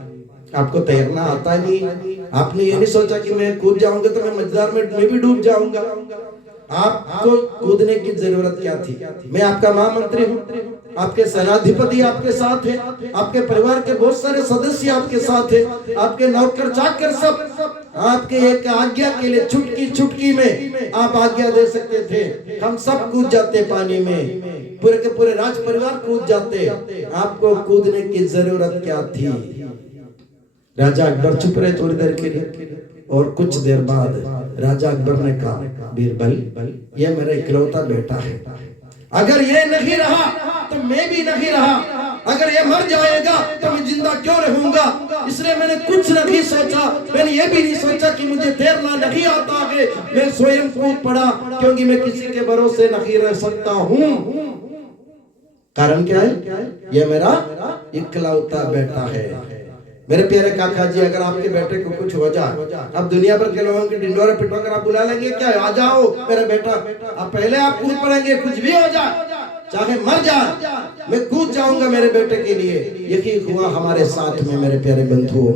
आपको तैरना आता नहीं, आपने ये नहीं सोचा कि मैं कूद जाऊंगा तो मैं मझधार में मैं भी डूब जाऊंगा? आपको कूदने की जरूरत क्या थी? मैं आपका महामंत्री हूँ, आपके सेनाधिपति आपके साथ है, आपके परिवार के बहुत सारे सदस्य आपके साथ है, आपके नौकर चाकर सब आपके एक आज्ञा के लिए चुटकी चुटकी में आप आज्ञा दे सकते थे, हम सब कूद जाते पानी में, पूरे के पूरे राज परिवार कूद जाते, आपको कूदने की जरूरत क्या थी? राजा अकबर चुप रहे थोड़ी देर के लिए, और कुछ देर बाद राजा अकबर ने कहा, बीरबल ये मेरा इकलौता बेटा है, अगर ये नहीं रहा तो मैं भी नहीं रहा, अगर ये मर जाएगा तो मैं जिंदा क्यों रहूंगा? इसलिए मैंने कुछ नहीं सोचा, मैंने ये भी नहीं सोचा कि मुझे तैरना नहीं आता है, मैं स्वयं कूद पड़ा, क्योंकि मैं किसी के भरोसे नहीं रह सकता हूँ। कारण क्या है? ये मेरा इकलौता बेटा है। मेरे प्यारे काका जी, अगर आपके बेटे को कुछ हो जाए, अब दुनिया भर के लोगों की डिंडोरे पिटवाकर आप बुला लेंगे क्या? आ जाओ मेरा बेटा, अब पहले आप कूद पड़ेंगे, कुछ भी हो जाए, चाहे मर जाए, मैं कूद जाऊंगा मेरे बेटे के लिए। यही हुआ हमारे साथ में मेरे प्यारे बंधुओं।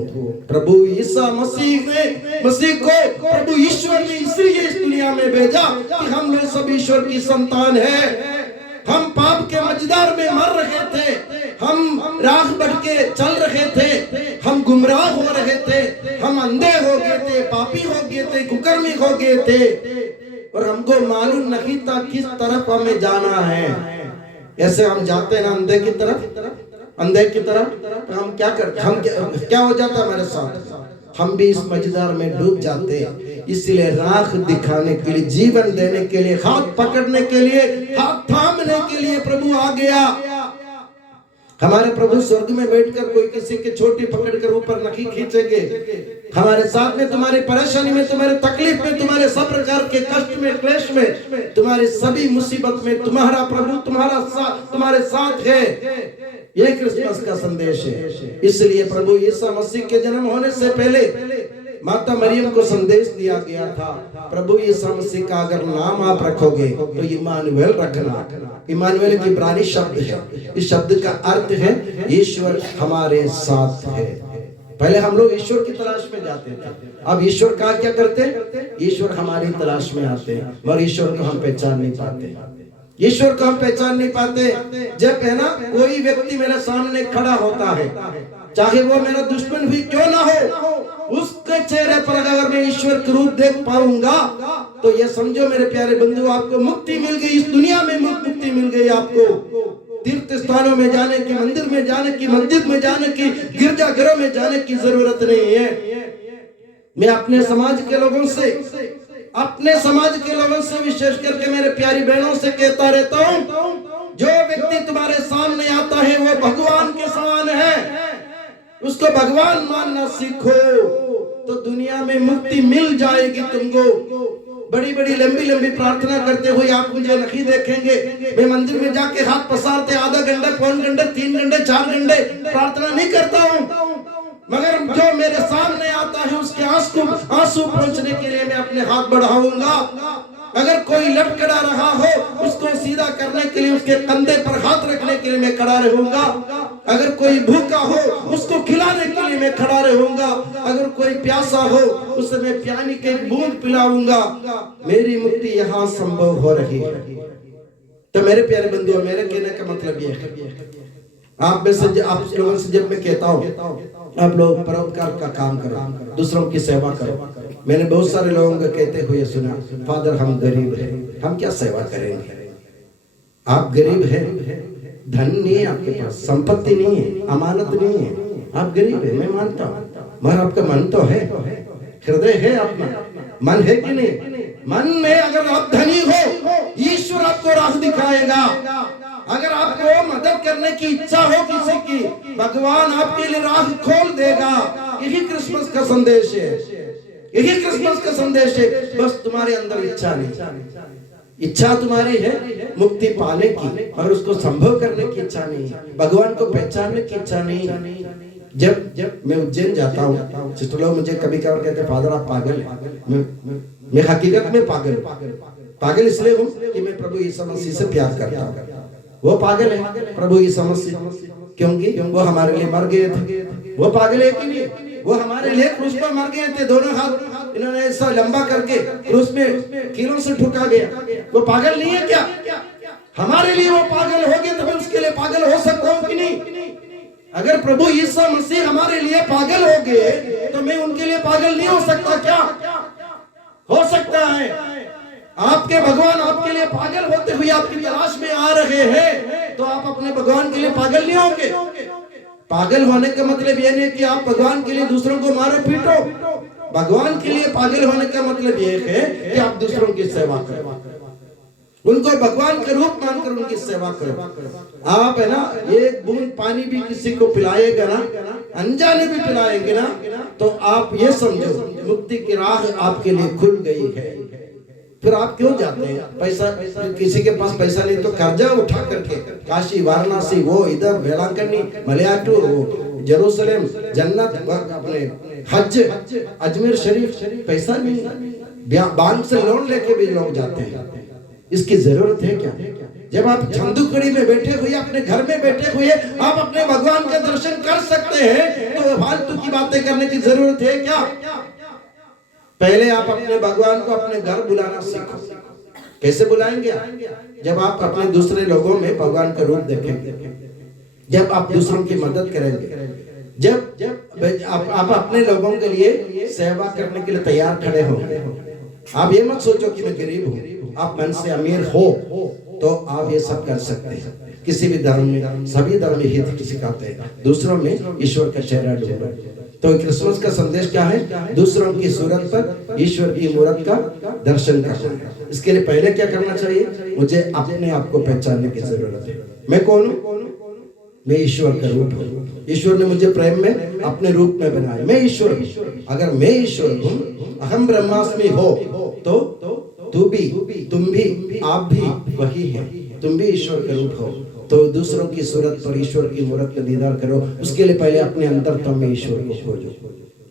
प्रभु ईसा मसीह को प्रभु ईश्वर ने इसलिए इस दुनिया में भेजा कि हम लोग सब ईश्वर की संतान है। हम पाप के मझधार में मर रहे थे, हम राह बढ़ के चल रहे थे, हम गुमराह हो रहे थे, हम अंधे हो गए थे, पापी हो गए थे, कुकर्मी हो गए थे और हमको मालूम नहीं था किस तरफ हमें जाना है। ऐसे हम जाते हैं ना अंधे की तरफ, तो हम क्या करते, हम क्या हो जाता हमारे साथ, हम भी इस मझधार में डूब जाते। इसलिए राह दिखाने के लिए, जीवन देने के लिए, हाथ पकड़ने के लिए, हाथ थामने के लिए प्रभु आ गया। हमारे प्रभु स्वर्ग में बैठकर कोई किसी की छोटी पकड़कर ऊपर नहीं खींचेंगे। हमारे साथ में, तुम्हारी परेशानी में, तुम्हारे तकलीफ में, तुम्हारे सब प्रकार के कष्ट में, क्लेश में, तुम्हारे सभी मुसीबत में तुम्हारा प्रभु तुम्हारे साथ है। ये क्रिसमस का संदेश है। इसलिए प्रभु यीशु मसीह के जन्म होने से पहले माता मरियम को संदेश दिया गया था, प्रभु यीशु मसीह का अगर नाम आप रखोगे तो इमानुएल रखना। इमानुएल की इब्रानी शब्द है, इस शब्द का अर्थ है ईश्वर हमारे साथ है। पहले हम लोग ईश्वर की तलाश में जाते थे, अब ईश्वर का क्या करते हैं, ईश्वर हमारी तलाश में आते हैं, मगर ईश्वर को हम पहचान नहीं पाते। ईश्वर को हम पहचान नहीं पाते। जब है ना कोई व्यक्ति मेरे सामने खड़ा होता है, चाहे वो मेरा दुश्मन भी क्यों ना हो, उसके चेहरे पर अगर मैं ईश्वर का रूप देख पाऊंगा तो ये समझो मेरे प्यारे बंधु, आपको मुक्ति मिल गई। इस दुनिया में मुक्ति मिल गई आपको। तीर्थ स्थानों में जाने की, मंदिर में जाने की, मस्जिद में जाने की, गिरजाघरों में जाने की जरूरत नहीं है। मैं अपने समाज के लोगों से विशेष करके मेरे प्यारी बहनों से कहता रहता हूँ, जो व्यक्ति तुम्हारे सामने आता है वो भगवान के समान है, उसको भगवान मानना सीखो तो दुनिया में मुक्ति मिल जाएगी तुमको। बड़ी बड़ी लंबी प्रार्थना करते हुए आप मुझे नहीं देखेंगे। मैं मंदिर में जाके हाथ पसारते आधा घंटा, पौन घंटे, 3 घंटे, 4 घंटे प्रार्थना नहीं करता हूँ, मगर जो मेरे सामने आता है उसके आंसू पहुंचने के लिए मैं अपने हाथ बढ़ाऊंगा। अगर कोई लटकड़ा रहा हो उसको सीधा करने के लिए उसके कंधे पर हाथ रखने के लिए मैं खड़ा रहूंगा। अगर कोई भूखा हो उसको खिलाने के लिए मैं खड़ा रहूंगा। अगर कोई प्यासा हो उसे मैं पानी के बूंद पिलाऊंगा। मेरी मुक्ति यहाँ संभव हो रही है। तो मेरे प्यारे बंधुओं, मेरे कहने का मतलब ये है, आप लोगों से जब मैं कहता हूँ आप लोग परोपकार का काम करो, दूसरों की सेवा करो। मैंने बहुत सारे लोगों को कहते हुए सुना, फादर हम गरीब हैं, हम क्या सेवा करेंगे। आप गरीब हैं, धन नहीं है आपके पास, संपत्ति नहीं है, अमानत नहीं है, आप गरीब है, मैं मानता हूँ, मगर आपका मन तो है, हृदय है, अपना मन है कि नहीं। मन में अगर आप धनी हो, ईश्वर आपको राह दिखाएगा। अगर आपको मदद करने की इच्छा हो किसी की, भगवान आपके लिए राह खोल देगा। यही क्रिसमस का संदेश है, यही क्रिसमस का संदेश है। बस तुम्हारे अंदर इच्छा नहीं, इच्छा तुम्हारी है मुक्ति पाने की, मगर उसको संभव करने की इच्छा नहीं, भगवान को पहचानने की इच्छा नहीं। जब मैं उज्जैन जाता हूँ, सिस्टर लोग मुझे कभी कभार कहते हैं फादर आप पागल हैं। मैं हकीकत में पागल इसलिए हूँ कि मैं प्रभु यीशु मसीह से प्यार करता हूँ। वो पागल है प्रभु यीशु मसीह, क्योंकि वो हमारे लिए मर गए थे। वो पागल है कि नहीं, वो हमारे लिए क्रूस पर मर गए थे। दोनों हाथ इन्होंने ऐसा लंबा करके क्रूस में कीलों से ठुका गया। वो पागल नहीं है क्या? हमारे लिए वो पागल हो गए तो मैं उसके लिए पागल हो सकता हूँ कि नहीं? अगर प्रभु यीशु मसीह हमारे लिए पागल हो गए तो मैं उनके लिए पागल नहीं हो सकता क्या? हो सकता है। आपके भगवान आपके लिए पागल होते हुए आपकी तलाश में आ रहे हैं, तो आप अपने भगवान के लिए पागल नहीं होंगे। पागल होने का मतलब यह नहीं कि आप भगवान के लिए दूसरों को मारो पीटो। भगवान के लिए पागल होने का मतलब यह है कि आप दूसरों की सेवा करो, उनको भगवान के रूप मानकर उनकी सेवा करो। आप है ना, एक बूंद पानी भी किसी को पिलाएगा ना, अनजाने भी पिलाएंगे ना, तो आप ये समझो मुक्ति की राह आपके लिए खुल गई है। फिर आप क्यों जाते हैं? पैसा, किसी के पास पैसा नहीं तो कर्जा उठा करके काशी, वाराणसी, वो इधर वेलांकनी, मलयाटूर, वो जेरूसलम, जन्नत, अपने हज, अजमेर शरीफ, पैसा नहीं, बैंक से लोन लेके भी लोग जाते हैं। इसकी जरूरत है क्या? जब आप चंदुकड़ी में बैठे हुए, अपने घर में बैठे हुए आप अपने भगवान का दर्शन कर सकते हैं, तो फालतू की बातें करने की जरूरत है क्या? पहले आप अपने भगवान को अपने घर बुलाना सीखो। कैसे बुलाएंगे? जब आप अपने दूसरे लोगों में भगवान का रूप देखेंगे, जब आप दूसरों की मदद करेंगे, जब आप अपने लोगों के लिए सेवा करने के लिए तैयार खड़े हो। आप ये मत सोचो कि मैं गरीब हूँ, आप मन से अमीर हो तो आप ये सब कर सकते हैं। किसी भी धर्म में सभी धर्म हित सिखाते हैं, दूसरों में ईश्वर का चेहरा ढूंढो। तो क्रिसमस का संदेश क्या है? दूसरों की सूरत पर ईश्वर की मूरत का दर्शन करना है। इसके लिए पहले क्या करना चाहिए? मुझे अपने आप को पहचानने की जरूरत है। मैं कौन हूँ? मैं ईश्वर का रूप हूँ। ईश्वर ने मुझे प्रेम में अपने रूप में बनाया। मैं ईश्वर हूँ। अगर मैं ईश्वर हूँ, अहम ब्रह्मास्मि हो, तो तू भी, तुम भी, आप भी वही हैं। तुम भी ईश्वर का रूप हो। तो दूसरों की सूरत पर ईश्वर की मूरत का दीदार करो। उसके लिए पहले अपने अंदर तुम में ईश्वर को खोजो।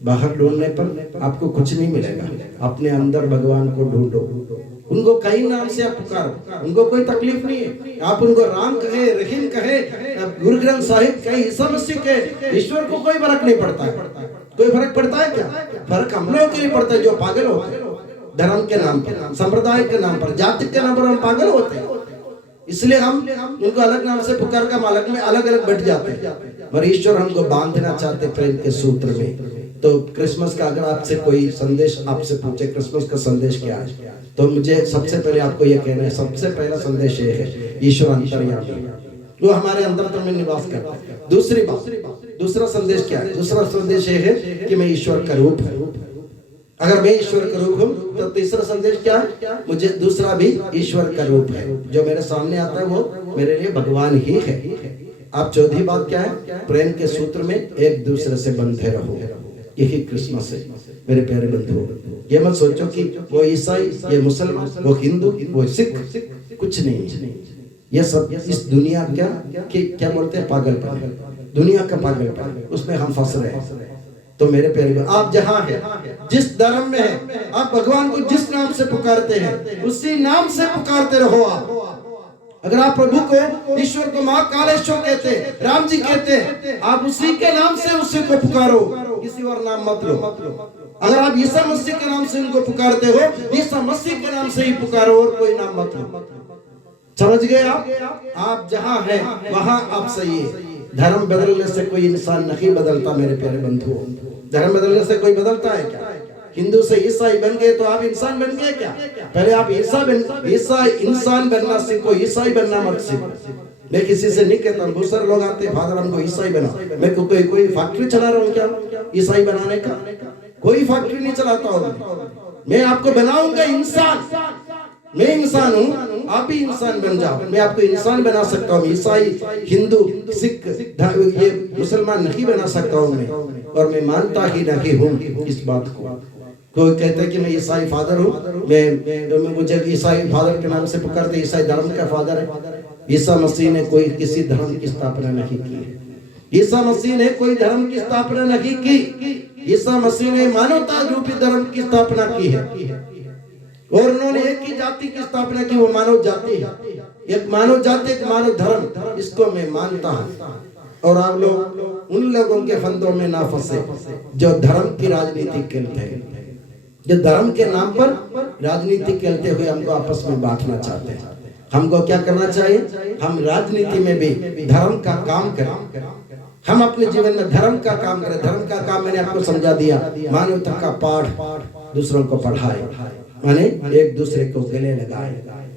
बाहर ढूंढने पर आपको कुछ नहीं मिलेगा। अपने अंदर भगवान को ढूंढो। उनको कई नाम से आप पुकारो, उनको कोई तकलीफ नहीं है। आप उनको राम कहे, रहीम कहे, गुरु ग्रंथ साहिब कहे, ईसा मसीह कहे, ईश्वर को कोई फर्क नहीं पड़ता है। कोई फर्क पड़ता है क्या? फर्क हम लोगों के लिए पड़ता है जो पागल होते हैं। धर्म के नाम पर, संप्रदाय के नाम पर, जाति के नाम पर हम पागल होते हैं। इसलिए हम उनको अलग नाम से पुकार कर अलग में अलग अलग बैठ जाते हैं। पर ईश्वर हमको बांधना चाहते प्रेम के सूत्र में। तो क्रिसमस का अगर आपसे कोई संदेश आपसे पूछे क्रिसमस का संदेश क्या है, तो मुझे सबसे पहले आपको यह कहना है, सबसे पहला संदेश ये है, ईश्वर अंतर्यामी, वो हमारे अंदर तो में निवास करता है। दूसरी बात, दूसरा संदेश क्या है? दूसरा संदेश ये है कि मैं ईश्वर का रूप हूँ। अगर मैं ईश्वर का रूप हूँ तो तीसरा संदेश क्या है? मुझे दूसरा भी ईश्वर का रूप है। जो मेरे सामने आता है वो मेरे लिए भगवान ही है। आप चौथी बात क्या है? प्रेम के सूत्र में एक दूसरे से बंधे रहो। यही क्रिसमस है मेरे प्यारे बंधुओं। ये मत सोचो कि वो ईसाई, ये मुसलमान, वो हिंदू, वो सिख, कुछ नहीं। ये सब इस दुनिया क्या बोलते हैं? पागलपन, दुनिया का पागलपन, उसमें हम फंस रहे हैं। तो मेरे प्यारे, आप जहां हैं, जिस धर्म में है, आप भगवान को जिस नाम से पुकारते हैं उसी नाम से पुकारते रहो। आप अगर आप प्रभु को, ईश्वर को महाकालेश्वर कहते हैं, राम जी कहते हैं, आप उसी के नाम से उसी को पुकारो, किसी और नाम मत लो। अगर आप ईसा मसीह के नाम से उनको पुकारते हो, ईसा मसीह के नाम से ही पुकारो, और कोई नाम मत लो। समझ गए आप जहां हैं वहां आप सही है। धर्म बदलने से कोई इंसान नहीं बदलता मेरे प्यारे बंधुओं। धर्म बदलने से कोई बदलता है क्या? हिंदू से ईसाई बन गए तो आप इंसान बन गए क्या? पहले आप इंसान बनना सीखो, ईसाई बनना मत सीखो। मैं किसी से नहीं कहता, बहुत सारे लोग आते हैं, फादर हमको ईसाई बना। मैं कोई फैक्ट्री चला रहा हूँ क्या ईसाई बनाने का? कोई फैक्ट्री नहीं चलाता हूँ। मैं आपको बनाऊंगा इंसान। मैं इंसान हूँ, आप भी इंसान बन जाओ। मैं आपको इंसान बना सकता हूँ। ईसाई, हिंदू, सिख, ये मुसलमान नहीं बना सकता हूँ मैं, और मैं मानता ही नहीं हूँ इस बात को। कोई कहता है कि मैं ईसाई फादर हूँ, मैं मुझे ईसाई फादर के नाम से पुकारते, ईसाई धर्म का फादर है। ईसा मसीह ने कोई किसी धर्म की स्थापना नहीं की। ईसा मसीह ने कोई धर्म की स्थापना नहीं की। ईसा मसीह ने मानवता रूपी धर्म की स्थापना की है, और उन्होंने एक ही जाति की स्थापना की, वो मानव जाति है। एक मानव जाति, एक मानव धर्म, इसको मैं मानता हूँ। और आप लोग उन लोगों के फंदों में ना फंसे जो धर्म की राजनीति खेलते हैं, जो धर्म के नाम पर राजनीति खेलते हुए हमको आपस में बांटना चाहते हैं। हमको क्या करना चाहिए? हम राजनीति में भी धर्म का काम करें। हम अपने जीवन में धर्म का काम करें। धर्म का काम मैंने आपको समझा दिया, मानवता का पाठ दूसरों को पढ़ाए, माने एक दूसरे को गले लगाए,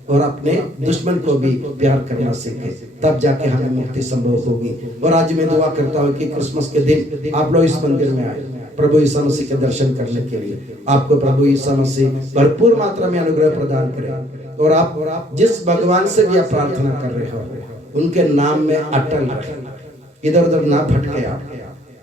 और अपने दुश्मन को भी प्यार करना सीखे, तब जाके हमें मुक्ति संभव होगी। और आज मैं दुआ करता हूँ कि क्रिसमस के दिन आप लोग इस मंदिर में आए प्रभु ईसा मसीह के दर्शन करने के लिए। आपको प्रभु ईसा मसीह भरपूर मात्रा में अनुग्रह प्रदान करे, और आप जिस भगवान से भी आप प्रार्थना कर रहे हो उनके नाम में अटल रहे, इधर उधर ना भटके आप।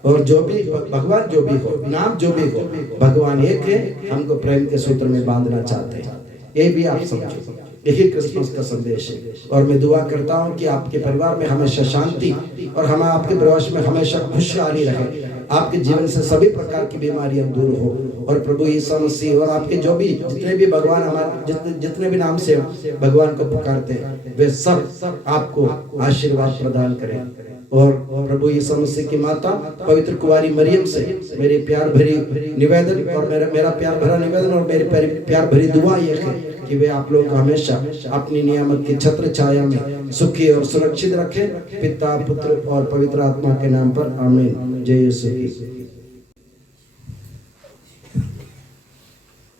और जो भी भगवान जो भी हो, नाम जो भी हो, भगवान एक है, हमको प्रेम के सूत्र में बांधना चाहते हैं। ये भी आप समझो, यही क्रिसमस का संदेश है। और मैं दुआ करता हूँ कि आपके परिवार में हमेशा शांति, और हम आपके परिवार में हमेशा खुशहाली रहे। आपके जीवन से सभी प्रकार की बीमारियां दूर हो, और प्रभु ईसा मसीह और आपके जो भी जितने भी भगवान हमारे जितने भी नाम से भगवान को पुकारते हैं, वे सब आपको आशीर्वाद प्रदान करें। और प्रभु यीशु मसीह की माता पवित्र कुंवारी मरियम से मेरी प्यार भरी निवेदन, और मेरा प्यार भरा निवेदन और मेरी प्यार भरी दुआ ये है कि वे आप लोग हमेशा अपनी नियामत की छत्र छाया में सुखी और सुरक्षित रखें। पिता, पुत्र और पवित्र आत्मा के नाम पर आमीन। जय यीशु।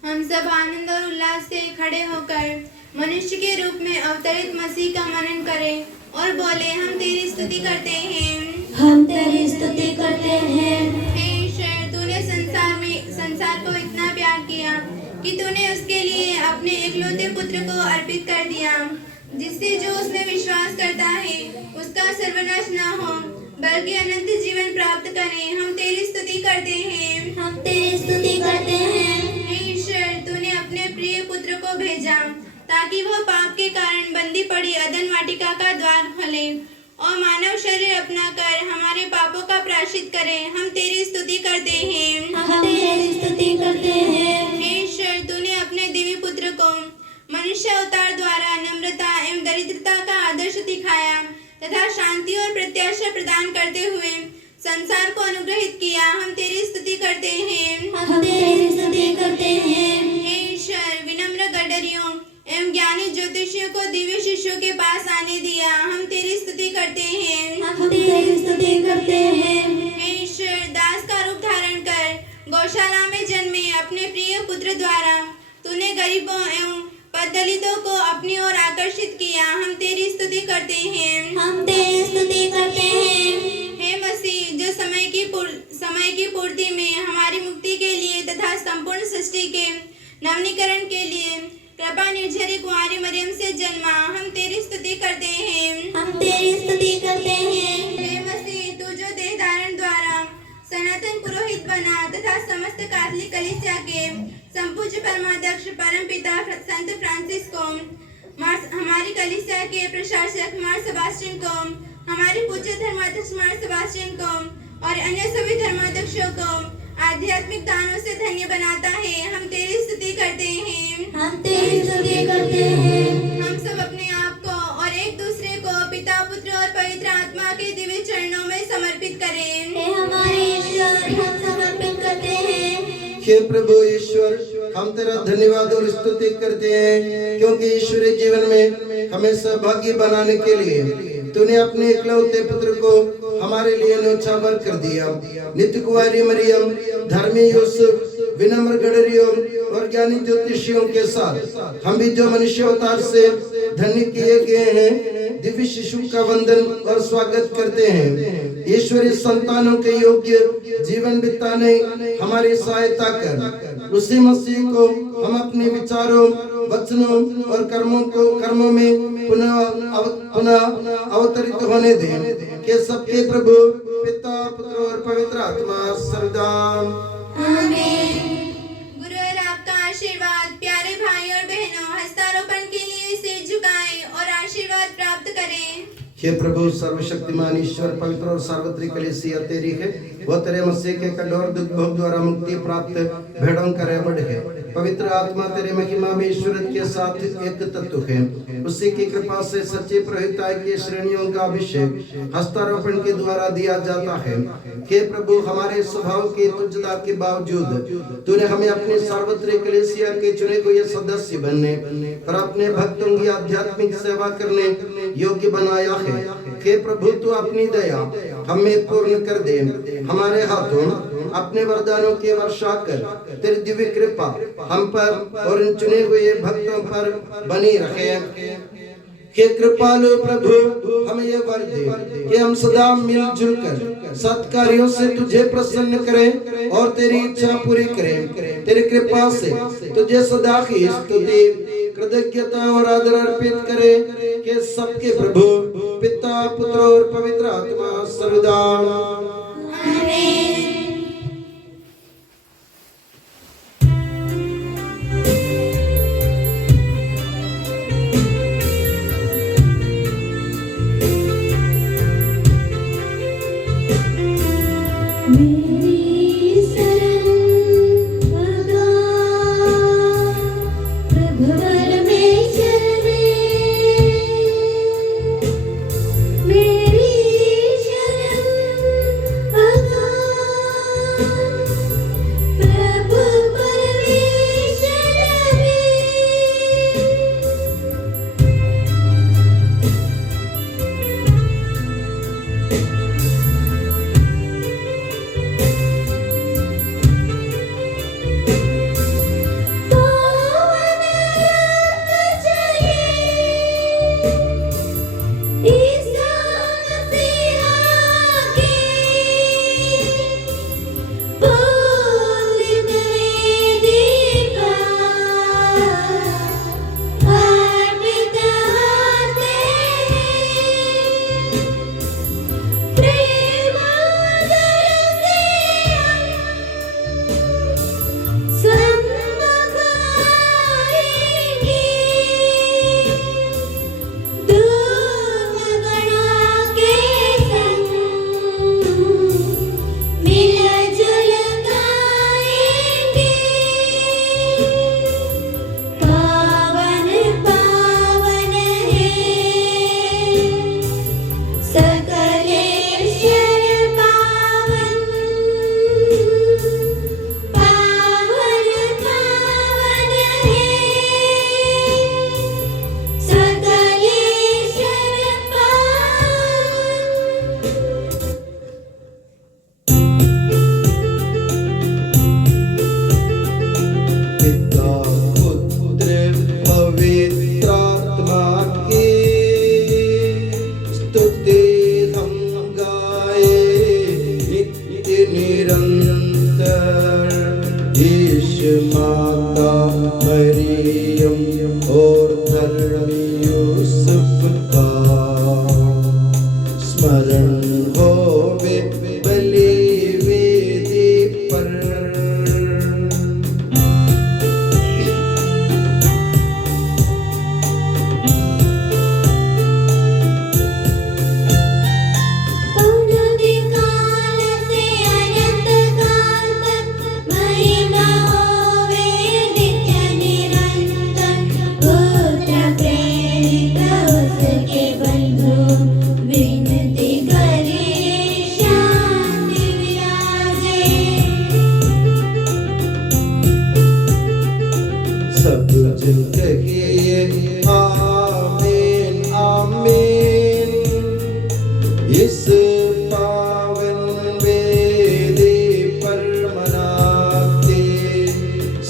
हम सब आनंद और उल्लास से खड़े होकर मनुष्य के रूप में अवतरित मसीह का मनन करें और बोले, हम तेरी स्तुति करते हैं, हम तेरी स्तुति करते हैं। हे ईश्वर, तूने संसार को इतना प्यार किया कि तूने उसके लिए अपने इकलौते पुत्र को अर्पित कर दिया, जिससे जो उसमें विश्वास करता है उसका सर्वनाश न हो बल्कि अनंत जीवन प्राप्त करे। हम तेरी स्तुति करते हैं, हम तेरी स्तुति करते हैं। हे ईश्वर, तूने अपने प्रिय पुत्र को भेजा ताकि वह पाप के कारण बंदी पड़ी अदन वाटिका का द्वार खोले और मानव शरीर अपना कर हमारे पापों का प्रायश्चित करे। हम तेरी स्तुति करते हैं, हम तेरी स्तुति करते हैं। हे ईश्वर, तूने अपने दिव्य पुत्र को मनुष्य अवतार द्वारा नम्रता एवं दरिद्रता का आदर्श दिखाया तथा शांति और प्रत्याशा प्रदान करते हुए संसार को अनुग्रहित किया। हम तेरी स्तुति करते हैं, हम तेरी स्तुति करते हैं। हे ईश्वर, विनम्र गडरियों एवं ज्ञानी ज्योतिषियों को दिव्य शिष्यों के पास आने दिया। हम तेरी स्तुति करते हैं, हम तेरी स्तुति करते हैं। हे ईश्वर, दास का रूप धारण कर गौशाला में जन्मे अपने प्रिय पुत्र द्वारा तूने गरीबों एवं दलितों को अपनी ओर आकर्षित किया। हम तेरी स्तुति करते हैं, हम तेरी स्तुति करते हैं। हे मसीह, जो समय की पूर्ति में हमारी मुक्ति के लिए तथा संपूर्ण सृष्टि के नवनीकरण के लिए कृपा निर्झरी कुंवारी मरियम से जन्मा। हम तेरी स्तुति करते हैं, हम तेरी स्तुति करते हैं। हे मसीह, तू जो देह धारण द्वारा सनातन पुरोहित बना तथा समस्त कैथोलिक कलीसिया के संपूज्य परमाध्यक्ष परमपिता संत फ्रांसिस को, हमारी कलीसिया के प्रशासक मार सेबास्टियन को, हमारे पूज्य धर्माध्यक्ष मार सेबास्टियन को और अन्य सभी धर्माध्यक्षों को आध्यात्मिक दानों से धन्य बनाता है। हम तेरी स्तुति करते हैं, हम तेरी स्तुति करते हैं। हम सब अपने आप को और एक दूसरे को पिता, पुत्र और पवित्र आत्मा के दिव्य चरणों में समर्पित करें। हे हमारे ईश्वर, हम समर्पित करते हैं। हे प्रभु ईश्वर, हम तेरा धन्यवाद और स्तुति करते हैं क्योंकि ईश्वरीय जीवन में हमें सहभागी बनाने के लिए तूने अपने इकलौते पुत्र को हमारे लिए न्योछावर कर दिया। नित्य कुंवारी मरियम, धर्मी यूसुफ, विनम्र गडरियों और ज्ञानी ज्योतिषियों के साथ हम भी जो मनुष्य अवतार से धन्य किए गए हैं दिव्य शिशु का वंदन और स्वागत करते हैं। ईश्वरीय संतानों के योग्य जीवन बिताने हमारी सहायता कर। उसी मसीह को हम अपने विचारों, वचनों और कर्मों में पुनः अवतरित होने दें कि सबके प्रभु पिता, पुत्र और पवित्र आत्मा सर्वदा आमीन। गुरु और आपका आशीर्वाद। प्यारे भाई और बहनों, हस्तारोपण के लिए सिर झुकाएं और आशीर्वाद प्राप्त करें। हे प्रभु सर्वशक्तिमान ईश्वर, पवित्र और सार्वत्रिक कलीसिया तेरी है। वह तेरे मसीह के कठोर दुख भोग द्वारा मुक्ति प्राप्त भेड़ों का रेवड़ है। पवित्र आत्मा तेरे महिमा में ईश्वर के साथ एक तत्व है। उसी की कृपा से सच्चे पुरोहिताई की श्रेणियों का अभिषेक हस्तारोपण के द्वारा दिया जाता है। हे प्रभु, हमारे स्वभाव की तुच्छता के बावजूद तूने हमें अपनी सार्वत्रिक कलीसिया के चुने हुए सदस्य बनने और अपने भक्तों की आध्यात्मिक सेवा करने योग्य बनाया है। हे प्रभु, तू अपनी दया हमें पूर्ण कर दे। हमारे हाथों अपने वरदानों की वर्षा कर। तेरी दिव्य कृपा हम पर और इन चुने हुए भक्तों पर बनी रखे। हे कृपालु प्रभु, हमें ये वर दे कि हम सदा मिलजुल कर सत्कार्यों से तुझे प्रसन्न करें और तेरी इच्छा पूरी करें। तेरी कृपा से तुझे सदा की स्तुति, कृतज्ञता और आदर अर्पित करें कि सबके प्रभु पिता, पुत्र और पवित्र आत्मा सर्वदा आमीन। निरंतर ईश माता मरियम और धर्मी यूसुफ का स्मरण होवे बलि वेदी पर। सब जन कहिए आमीन आमीन। इस पावन वेदी पर मनाते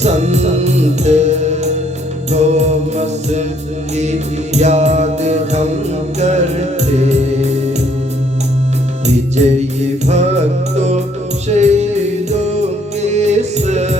संत थोमस की याद हम करते। विजयी भक्तों शहीदों के सर।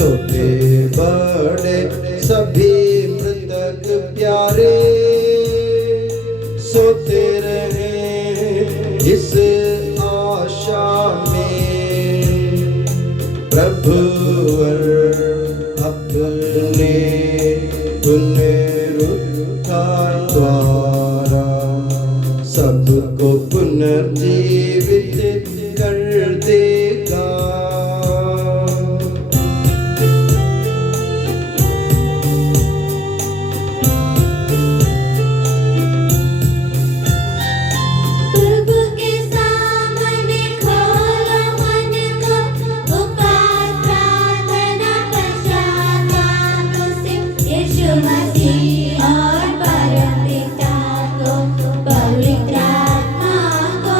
छोटे बड़े सभी मृतक प्यारे सोते रहे इस आशा में। प्रभुवर अपने पुनरुत्थान द्वारा सबको पुनर्जीवित कर देगा। और परमपिता को पवित्र आत्मा को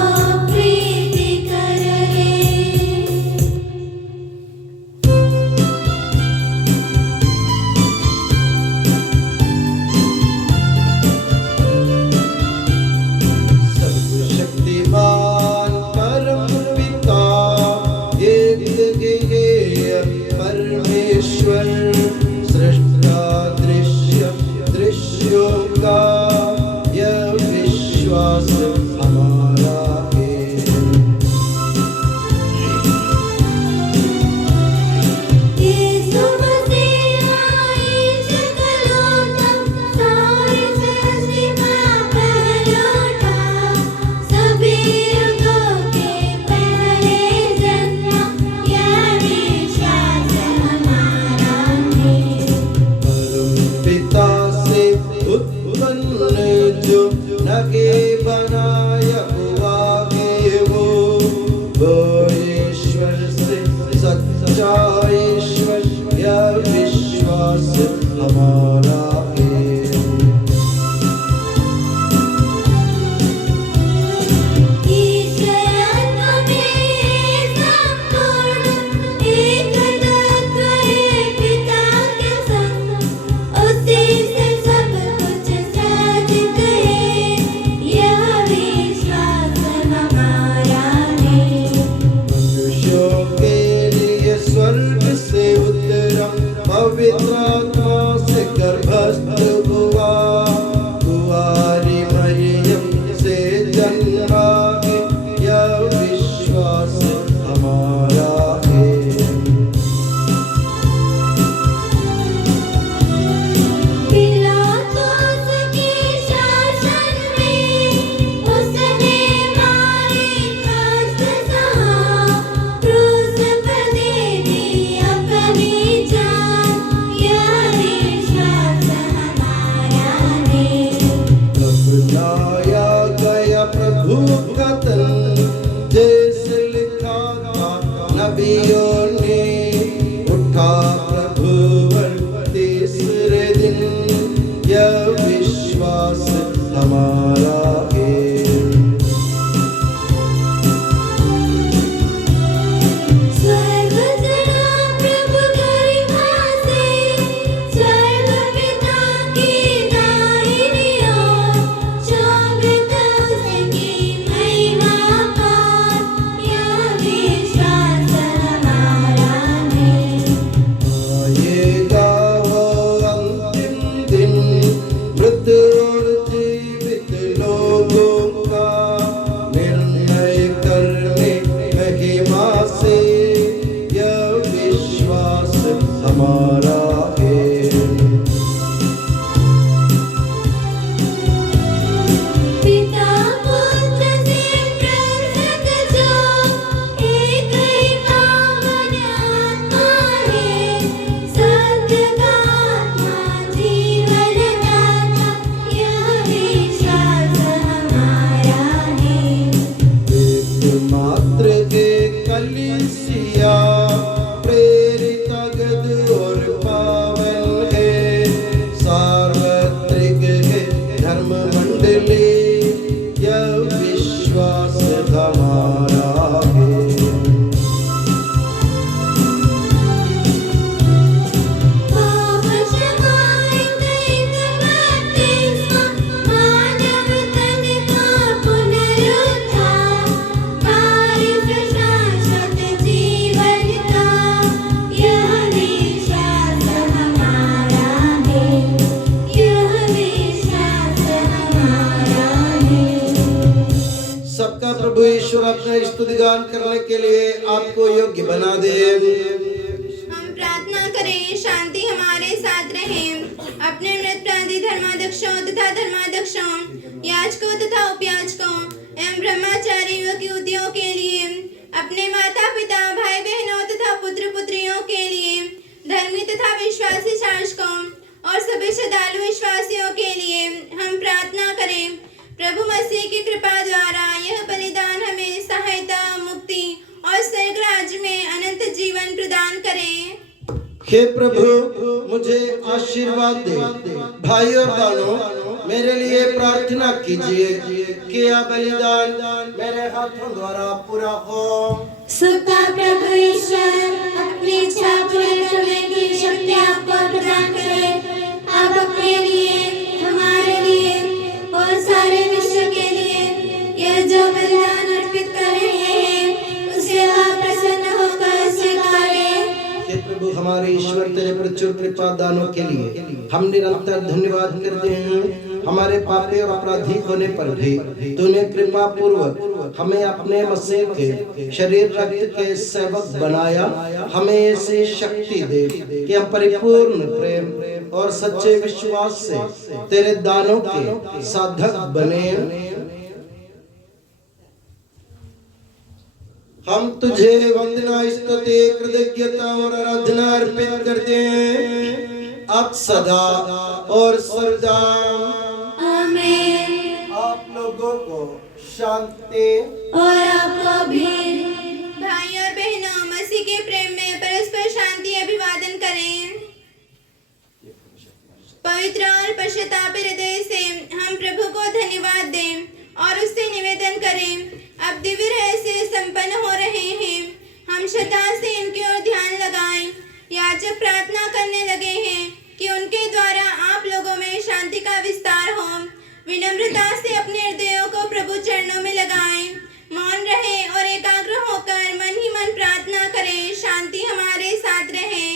प्रभु ईश्वर अपने स्तुतिगान करने के लिए आपको योग्य बना दे। हम प्रार्थना करें शांति हमारे साथ रहे। अपने मृत प्रांतीय धर्माध्यक्षों तथा धर्माध्यक्षों, याजकों तथा उपयाजकों एवं ब्रह्मचारी व युवतियों के लिए, अपने माता पिता भाई बहनों तथा पुत्र पुत्रियों के लिए, धर्मी तथा विश्वासी शासकों और सभी श्रद्धालु विश्वासियों के लिए हम प्रार्थना करें। प्रभु मसीह की कृपा द्वारा यह बलिदान हमें सहायता, मुक्ति और स्वर्ग राज्य में अनंत जीवन प्रदान करें। हे प्रभु, मुझे आशीर्वाद दे। भाई और बहनों, मेरे लिए प्रार्थना कीजिए कि यह बलिदान मेरे हाथों द्वारा पूरा हो। सबका प्रभु ईश्वर अपनी इच्छा पूरी करने की शक्ति आपको प्रदान करे। आप अपने लिए, हमारे लिए और सारे विश्व के लिए यह जो बलिदान अर्पित कर रहे हैं, उसे वह प्रसन्न होकर स्वीकारे। हे प्रभु हमारे ईश्वर, तेरे प्रचुर कृपा दानों के लिए हम निरंतर धन्यवाद करते हैं। हमारे पापी और अपराधी होने पर भी तूने कृपा पूर्वक हमें अपने मसीह के शरीर रक्त के सेवक बनाया। हमें ऐसी शक्ति दे कि हम परिपूर्ण प्रेम और सच्चे विश्वास से तेरे दानों के साधक बने। हम तुझे वंदना, स्तुति, कृतज्ञता और आराधना अर्पित करते हैं, अब सदा और सर्वदा। आमीन। आप लोगों को शांति। और आपको भी। भाई और बहनों, मसीह के प्रेम में परस्पर शांति अभिवादन करें। पवित्र और पश्चातापी हृदय से हम प्रभु को धन्यवाद दें और उससे निवेदन करें। अब दिव्य रहस्य संपन्न हो रहे हैं। हम श्रद्धा से इनकी ओर ध्यान लगाएं। याजक प्रार्थना करने लगे हैं कि उनके द्वारा आप लोगों में शांति का विस्तार हो। विनम्रता से अपने हृदयों को प्रभु चरणों में लगाएं। मौन रहे और एकाग्र होकर मन ही मन प्रार्थना करें। शांति हमारे साथ रहे।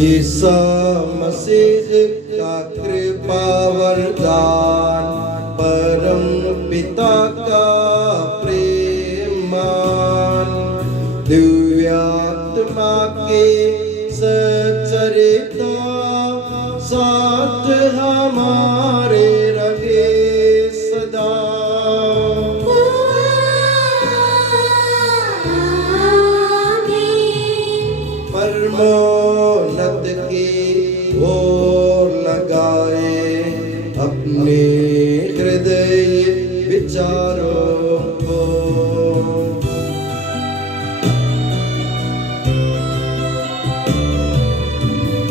ईसा मसीह का कृपा वरदान, परम पिता का प्रेम, दिव्य आत्मा के सचरिता साथ हमारे रहे सदा। परमोन्नत की ओर लगाए अपने हृदय विचारों को।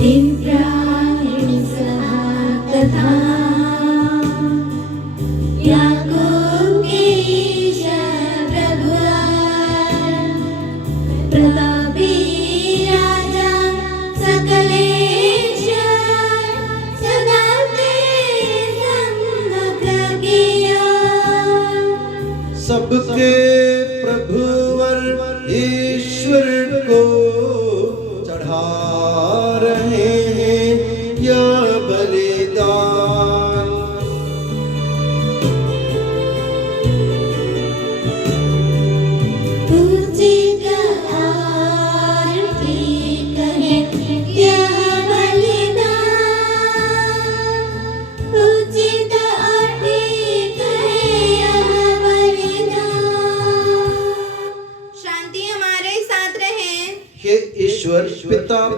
इब्राहिम कथा, याकूब के ईश्वर प्रभु, प्रतापी राजा सकलेश्वर, सदा तेरे सम्मुख किया। सबके प्रभुवर ईश्वर को चढ़ा रहे हैं यह बलिदान। उचित और ठीक है यह बलिदान, उचित और ठीक है यह बलिदान।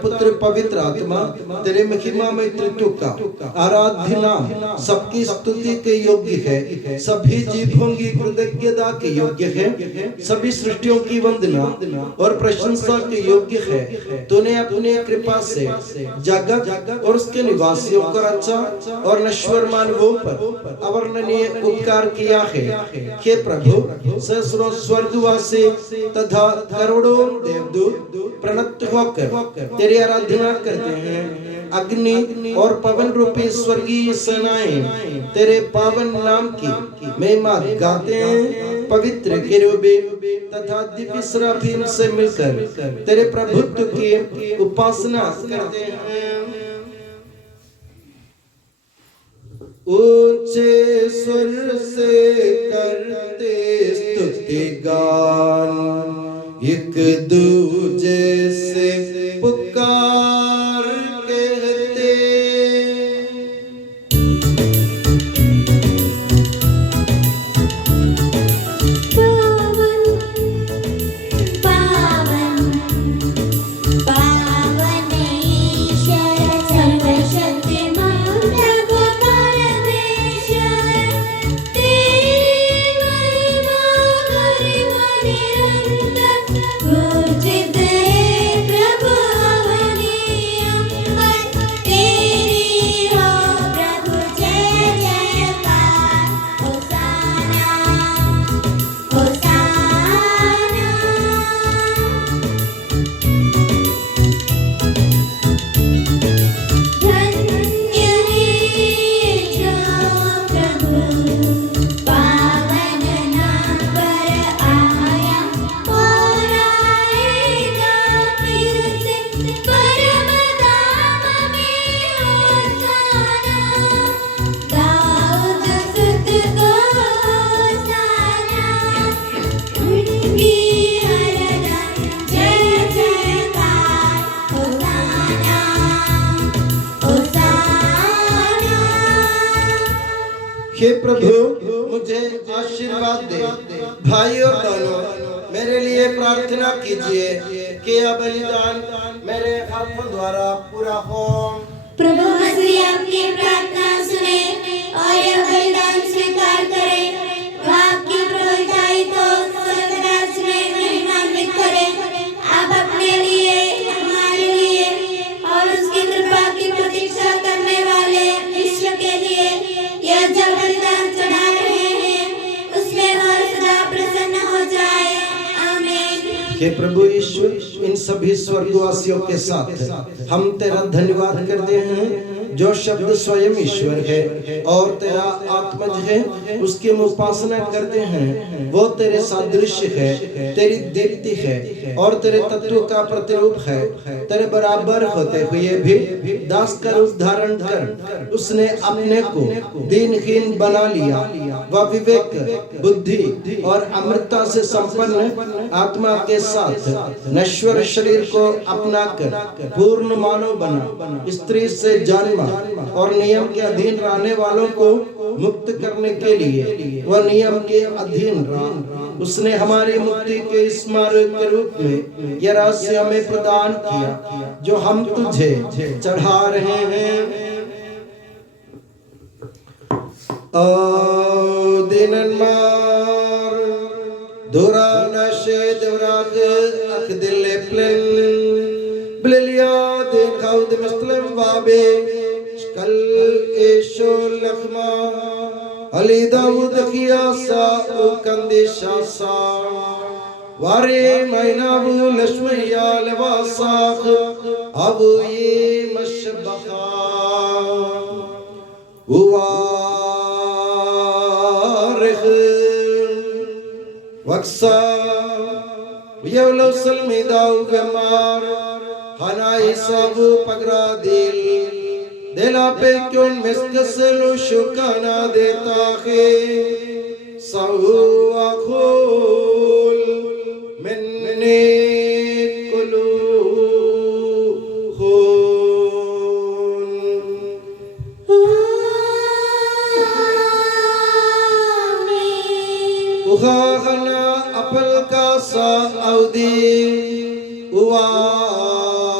पुत्र पवित्र आत्मा तेरे महिमामय त्रित्व का आराध्य नाम सबकी स्तुति के योग्य है, सभी जीवों की कृतज्ञता के योग्य है, सभी सृष्टियों की वंदना और प्रशंसा के योग्य है। तूने अपनी कृपा से जगत और उसके निवासियों को रचा और नश्वर मानवों पर अवर्णनीय उपकार किया है। हे प्रभु, सहस्रों स्वर्गवासी तथा करोड़ों देवदूत प्रणत होकर तेरी आराधना करते हैं। अग्नि और पवन रूपी स्वर्गीय सेनाएं तेरे पावन नाम की महिमा गाते हैं। पवित्र केरूबीम तथा दिव्य सराफीम से मिलकर तेरे प्रभुत्व की उपासना करते हैं। ऊंचे स्वर से करते स्तुति गान, एक दूजे से पुकार कहते। पावन पावन पावन ईश्वर सर्वशक्तिमान प्रभु परमेश्वर, तेरी महिमा गरिमा निरंतर पूजित है प्रभु अवनी अंबर। तेरी हो प्रभु जय जयकार, होसाना होसाना। धन्य है जो प्रभु पावन नाम पर आया और आएगा फिर से परम धाम में होसाना। दाऊद सुत को होसाना, उनकी हरदम जय जयकार, होसाना होसाना। हे प्रभु, मुझे आशीर्वाद दे। भाइयों बहनों, मेरे लिए प्रार्थना कीजिए कि यह बलिदान मेरे हाथों द्वारा पूरा हो। प्रभु मसीह आपकी प्रार्थना सुने और यह बलिदान स्वीकार करे। वह आपकी प्रभुताई को स्वर्गराज में महिमान्वित करे। आप अपने लिए, हमारे लिए और उसकी कृपा की प्रतीक्षा करने वाले विश्व के लिए यह जो बलिदान चढ़ा रहे हैं, उसमें और सदा प्रसन्न हो जाए। आमीन। हे प्रभु यीशु, इन सभी स्वर्गवासियों के साथ हम तेरा धन्यवाद करते हैं जो शब्द स्वयं ईश्वर है और तेरा आत्मज है, उसकी हम उपासना करते हैं। वो तेरे सादृश्य है, तेरी दीप्ति है और तेरे तत्व का प्रतिरूप है। तेरे बराबर होते हुए भी दास का रूप धारण कर उसने अपने को दीनहीन बना लिया। वह विवेक, बुद्धि और अमृतता से संपन्न आत्मा के साथ नश्वर शरीर को अपनाकर पूर्ण मानव बना। स्त्री से जन्म और नियम के अधीन रहने वालों को मुक्त करने के लिए वह नियम के अधीन रहा। उसने हमारी मुक्ति के स्मारक के रूप में यह रहस्य हमें प्रदान किया जो हम तुझे चढ़ा रहे हैं। O dinenmar Durana şedevrak akdille plen Blilya din khawd muslim vabe Shkal esho lakhma Ali Dawud khiyasa ukandi shasa Ware maynabu lashmiya levasakh Abu ye mashbakha Waksa Yevlo salmidav gemar Hanai sabu pagradil Dela pe kyun miskaselu shukana deta khe Sahu akhul minne kulu Ukhana apal ka sa audi uwarikh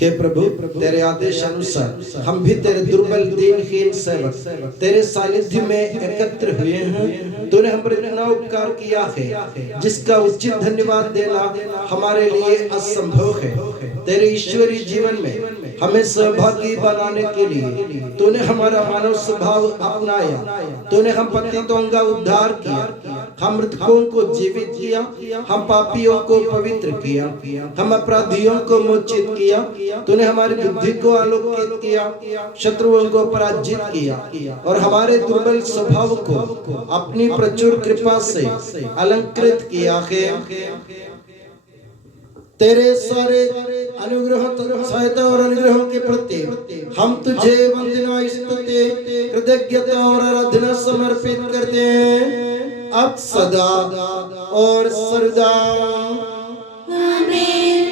हे प्रभु तेरे आदेश अनुसार हम भी तेरे दुर्बल दीनहीन सेवक तेरे सानिध्य में एकत्र हुए हैं। तूने हम पर इतना उपकार किया है जिसका उचित धन्यवाद देना हमारे लिए असंभव है। तेरे ईश्वरीय जीवन में हमें सहभागी बनाने के लिए तूने हमारा मानव स्वभाव अपनाया। तूने हम पतितों का उद्धार किया, हम मृतकों को जीवित किया, हम पापियों को पवित्र किया, हम अपराधियों को मोचित किया। तूने हमारी बुद्धि को आलोकित किया, शत्रुओं को पराजित किया और हमारे दुर्बल स्वभाव को अपनी प्रचुर कृपा से अलंकृत किया है। तेरे सारे अनुग्रह सहायता और अनुग्रहों के प्रति हम तुझे वंदना स्तुति कृतज्ञता और आराधना समर्पित करते हैं अब सदा और सर्वदा। आमीन।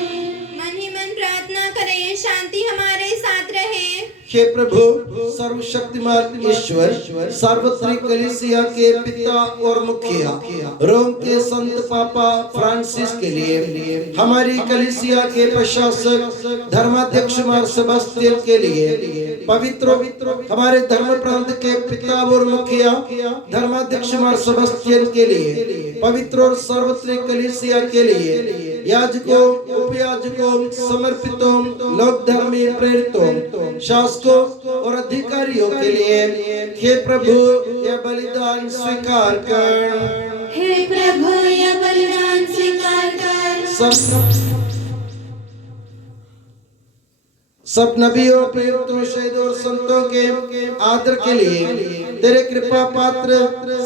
मन ही मन प्रार्थना करें, शांति हमारे साथ रहे। हे प्रभु सर्वशक्तिमान ईश्वर सार्वत्रिक कलीसिया के पिता और मुखिया रोम के संत पापा फ्रांसिस के लिए हमारी कलीसिया के प्रशासक धर्माध्यक्ष मार सेबास्टियन के लिए पवित्र हमारे धर्म प्रांत के पिता और मुखिया धर्माध्यक्ष मार सेबास्टियन के लिए पवित्र और सार्वत्रिक कलीसिया के लिए याजकों उपयाजकों समर्पितों लोक धर्मी प्रेरितों शासकों और अधिकारियों के लिए हे प्रभु यह बलिदान स्वीकार कर। हे प्रभु यह बलिदान स्वीकार कर। सब नबियों प्रेरितों शहीदों और संतों के आदर के लिए तेरे कृपा पात्र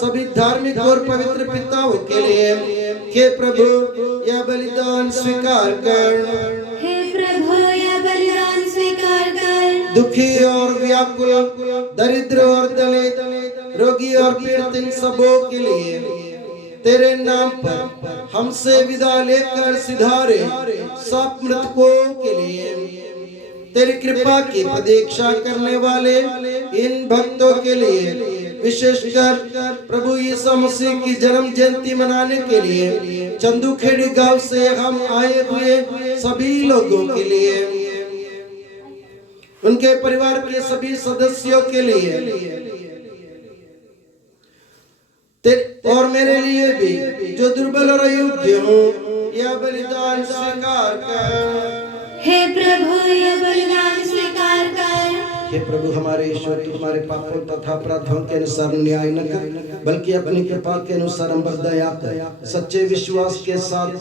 सभी धार्मिक और पवित्र पिताओं के लिए हे प्रभु यह बलिदान स्वीकार कर। हे प्रभु यह बलिदान स्वीकार कर। दुखी और व्याकुल दरिद्र और दलित रोगी और पीड़ित इन सबों के लिए तेरे नाम पर हमसे विदा लेकर सिधारे सब मृतकों के लिए तेरी कृपा की प्रतीक्षा करने वाले इन भक्तों के लिए विशेषकर प्रभु यीशु मसीह की जन्म जयंती मनाने के लिए चंदूखेड़ी गांव से हम आए हुए सभी लोगों के लिए उनके परिवार के सभी सदस्यों के लिए और मेरे लिए भी जो दुर्बल और अयोग्य हूँ यह बलिदान स्वीकार कर। हे प्रभु यह बलिदान स्वीकार कर। हे प्रभु हमारे ईश्वर हमारे पापों तथा अपराधों के अनुसार न्याय न कर बल्कि अपनी कृपा के अनुसार हम पर दया कर। सच्चे विश्वास के साथ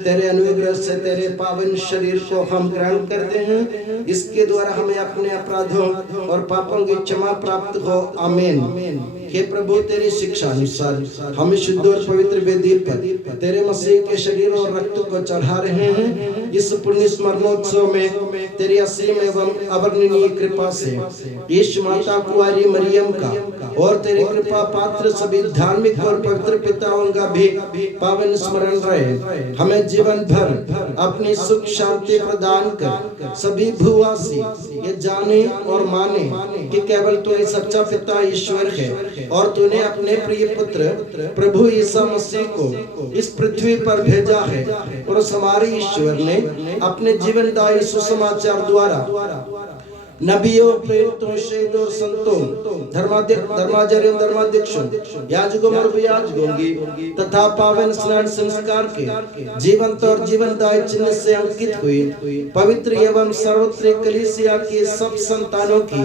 तेरे अनुग्रह से तेरे पावन शरीर को हम ग्रहण करते हैं। इसके द्वारा हमें अपने अपराधों और पापों की क्षमा प्राप्त हो। आमीन। हे प्रभु तेरी शिक्षा अनुसार हम शुद्ध और पवित्र वेदी पर तेरे मसीह के शरीर और रक्त को चढ़ा रहे हैं। इस पुण्य स्मरणोत्सव में तेरी असीम एवं अवर्णनीय कृपा से यीशु माता कुंवारी मरियम का और तेरे कृपा पात्र सभी धार्मिक और पवित्र पिताओं का भी पावन स्मरण रहे। हमें जीवन भर अपनी सुख शांति प्रदान कर सभी भूवासी ये जाने और माने कि केवल तू ही सच्चा पिता ईश्वर है और तूने अपने प्रिय पुत्र प्रभु यीशु मसीह को इस पृथ्वी पर भेजा है और उस हमारे ईश्वर ने अपने जीवनदायी सुसमाचार द्वारा नबियों प्रेरितों शहीदों संतों धर्माचार्यों धर्माध्यक्षों याजकों और याजकों तथा पावन स्नान संस्कार के जीवंत और जीवनदायी चिन्ह से अंकित हुई पवित्र एवं सर्वत्रिक कलीसिया की सब संतानों की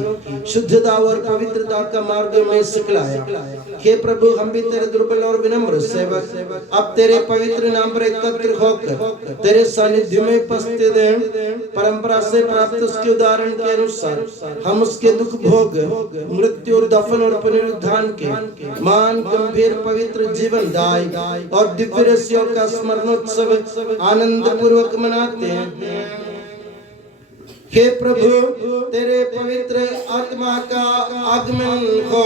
शुद्धता और पवित्रता का मार्ग में सिखलाया। हे प्रभु हम भी तेरे दुर्बल और विनम्र सेवक अब तेरे पवित्र नाम पर एकत्र होकर तेरे सानिध्य में उपस्थित हैं। परंपरा से प्राप्त उसके उदाहरण के अनुसार हम उसके दुख भोग, मृत्यु और दफन और पुनरुत्थान के मान गंभीर पवित्र जीवन दाय और दिव्य रहस्यों का स्मरणोत्सव आनंद पूर्वक मनाते हैं। हे प्रभु तेरे पवित्र आत्मा का आगमन हो।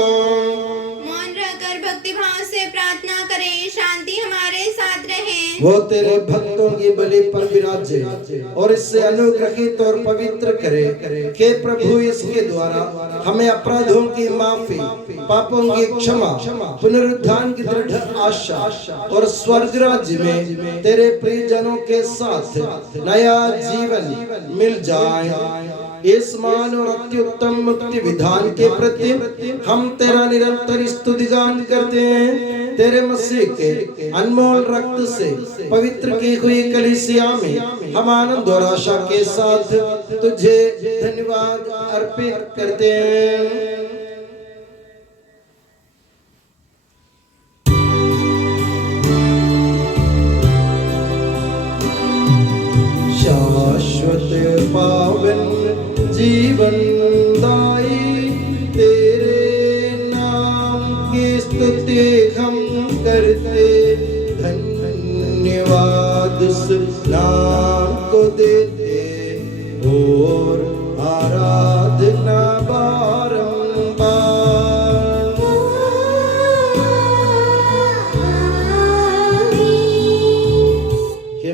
मौन रहकर भक्ति भाव से प्रार्थना करें, शांति हमारे साथ रहे। वो तेरे भक्तों की बलि पर विराजे और इससे अनुग्रहित और पवित्र करे। हे प्रभु इसके द्वारा हमें अपराधों की माफी, पापों की क्षमा, पुनरुत्थान की दृढ़ आशा और स्वर्ग राज्य में तेरे प्रियजनों के साथ नया जीवन मिल जाए। इस मान और अत्युत्तम मुक्ति विधान के प्रति हम तेरा निरंतर स्तुतिगान करते हैं। तेरे मसीह के अनमोल रक्त से पवित्र की हुई कलीसिया में हम आनंद और आशा के साथ तुझे धन्यवाद अर्पित करते हैं। शाश्वत पावन जीवन दाई तेरे नाम की स्तुति हम करते, धन्यवाद उस नाम को देते और आराधना बारंबार।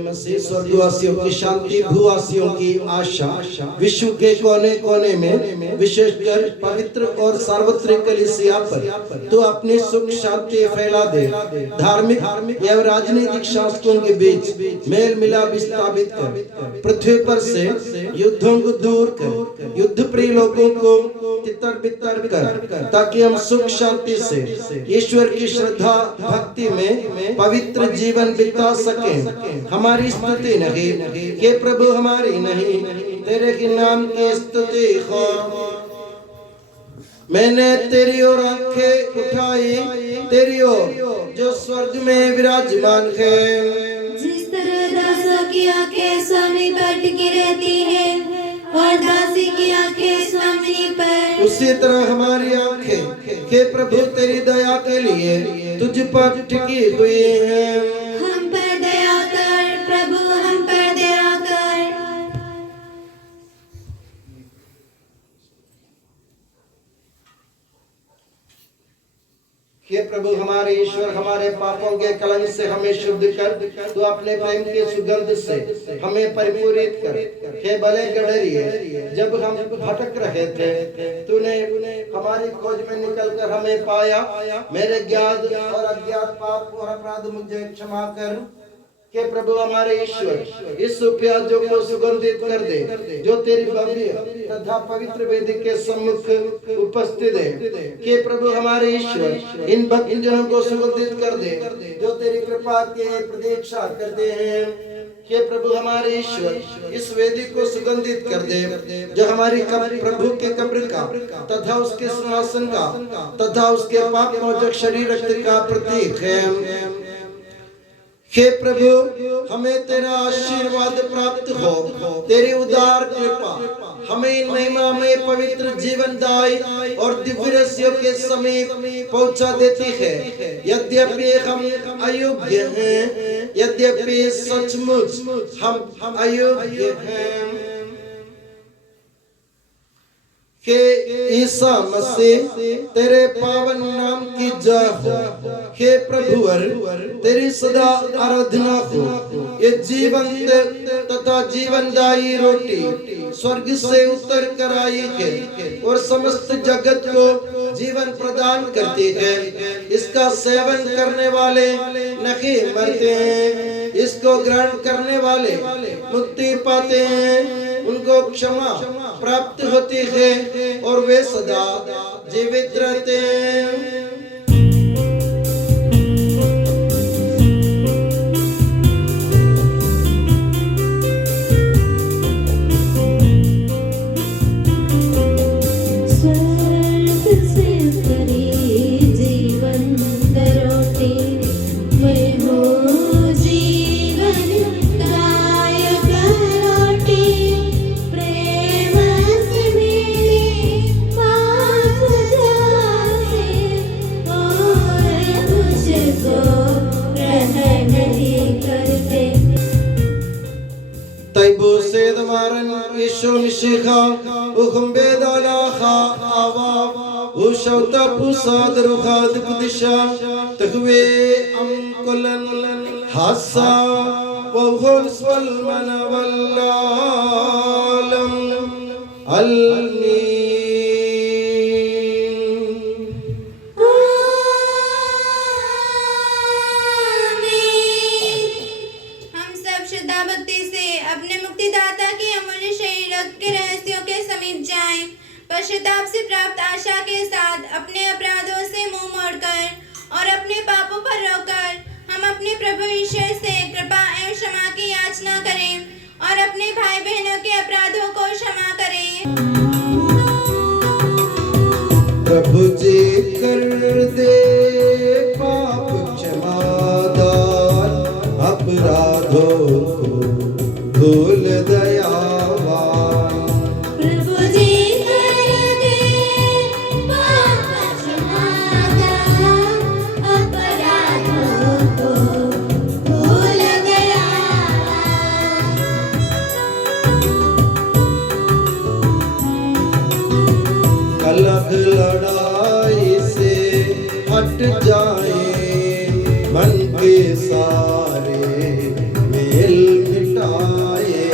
मसीह स्वर्गवासियों की शांति, भूवासियों की आशा, विश्व के कोने कोने में विशेषकर पवित्र और सार्वत्रिक कलीसिया पर तो अपनी सुख शांति फैला दे। धार्मिक एवं राजनीतिक शासकों के बीच मेल मिलाप स्थापित कर, पृथ्वी पर से युद्धों को दूर कर, युद्ध प्रिय लोगों को तितर बितर कर, ताकि हम सुख शांति से ईश्वर की श्रद्धा भक्ति में पवित्र जीवन बिता सकें। हमारी स्तुति नहीं हे प्रभु हमारी नहीं, तेरे के नाम की स्तुति हो। मैंने तेरी ओर आंखें उठाई, तेरी ओर जो स्वर्ग में विराजमान है। जिस तरह दासों की आंखें स्वामी पर टिकी रहती है और दासी की आंखें स्वामी पर, उसी तरह हमारी आंखें हे प्रभु तेरी दया के लिए तुझ पर टिकी हुई है। हम पर दया कर प्रभु, हम पर दया कर। हे प्रभु हमारे ईश्वर हमारे पापों के कलंक से हमें शुद्ध कर, तू अपने प्रेम के सुगंध से हमें परिपूरित कर। हे भले गडरिए, जब हम भटक रहे थे तूने हमारी खोज में निकलकर हमें पाया। मेरे ज्ञात और अज्ञात पाप और अपराध मुझे क्षमा कर। हे प्रभु हमारे ईश्वर इस प्याजों को सुगंधित कर दे जो तेरी भव्य तथा पवित्र वेदी के सम्मुख उपस्थित है। हे प्रभु हमारे ईश्वर इन भक्तजनों को सुगंधित कर दे जो तेरी कृपा की प्रतीक्षा करते हैं। हे प्रभु हमारे ईश्वर इस वेदी को सुगंधित कर दे जो हमारी प्रभु के कब्र का तथा उसके सिंहासन का तथा उसके पाप मोचक शरीर रक्त का प्रतीक है। हे प्रभु हमें तेरा आशीर्वाद प्राप्त हो, तेरी उदार कृपा हमें इन महिमा में पवित्र जीवन दाई और दिव्य रहस्यों के समीप पहुंचा देती है। यद्यपि हम अयोग्य हैं, यद्यपि सचमुच हम अयोग्य हैं, के ईसा मसीह तेरे पावन नाम की जय हो। हे प्रभुवर तेरी सदा आराधना हो। ये जीवंत तथा जीवनदायी रोटी स्वर्ग से उतर कर आई है और समस्त जगत को जीवन प्रदान करती है। इसका सेवन करने वाले नहीं मरते हैं, इसको ग्रहण करने वाले मुक्ति पाते हैं। उनको क्षमा प्राप्त होती है और वे सदा जीवित रहते हैं। स्वर्ग से उतरी जीवन Shiha Ukhmbedalaha Ava Ushauta Pusad Ruhad Kudisha Takwe Amkulan Hassa Wahul Swalmana Wallalam Almin. हम सब श्रद्धा भक्ति से अपने मुक्तिदाता के अमूल्य शरीर के रहस्यों के समीप जाएं। पश्चाताप से प्राप्त आशा के साथ अपने अपराधों से मुंह मोड़कर और अपने पापों पर रोकर हम अपने प्रभु ईश्वर से कृपा एवं क्षमा की याचना करें और अपने भाई बहनों के अपराधों को क्षमा करें। प्रभु जी कर दे पाप क्षमादान अपराधों को भूल दयावान। प्रभु जी कर दे पाप क्षमादान अपराधों को भूल दयावान। कलह लड़ाई से हट जाए मन के सारे मेल मिटाए।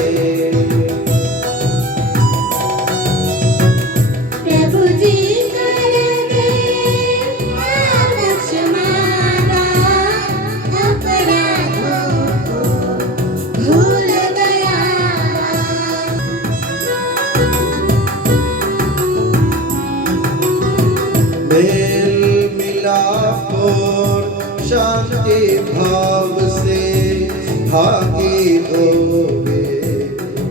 प्रभु जी कर दे पाप क्षमादान अपराधों को भूल दयावान। मेल मिलाप और शांति भाव से भागी होवे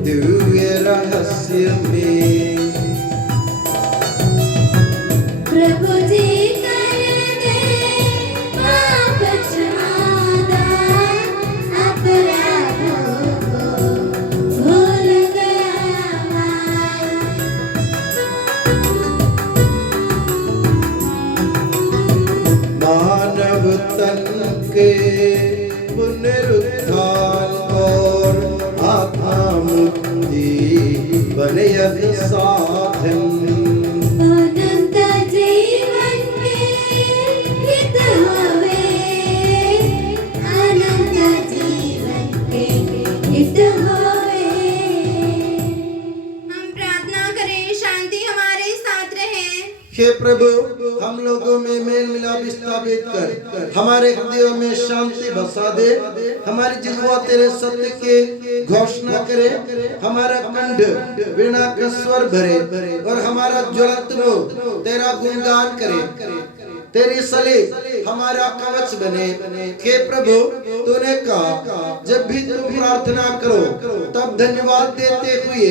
दिव्य रहस्य में। प्रभु जी कर दे पाप क्षमादान अपराधों को भूल दयावान। मानव तन के पुनरुत्थान और आत्मा मुक्ति बने यह साधन। अनंत जीवन के हित होवे अनंत जीवन के हित होवे। हम प्रार्थना करें शांति हमारे साथ रहे। हे प्रभु हम लोगों में मेल मिलाप स्थापित कर हमारे हृदयों में शांति बसा दे। हमारी जिह्वा तेरे सत्य के घोषणा करे, हमारा कंठ वीणा का स्वर भरे और हमारा ज्वलंत मुंह तेरा गुणगान करे। तेरी सलीब हमारा कवच बने। हे प्रभु तूने कहा जब भी तुम प्रार्थना करो तब धन्यवाद देते हुए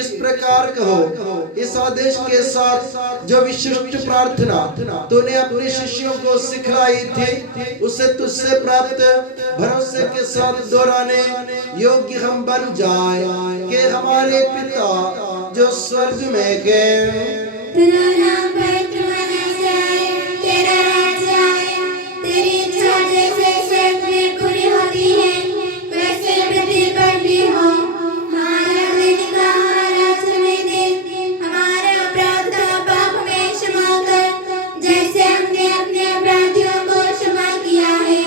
इस प्रकार कहो। इस आदेश के साथ जो विशिष्ट प्रार्थना तूने अपने शिष्यों को सिखलाई थी उसे तुझसे प्राप्त भरोसे के साथ दोहराने योग्य हम बन जाए कि हमारे पिता जो स्वर्ग में है। तेरा नाम पवित्र माना जाए, तेरा राज्य आए, तेरी इच्छा जैसे स्वर्ग में पूरी होती है वैसे पृथ्वी पर भी हो। हमारा दिन का आहार आज हमें दे, हमारे अपराध का पाप हमें क्षमा कर जैसे हमने अपने अपराधियों को क्षमा किया है।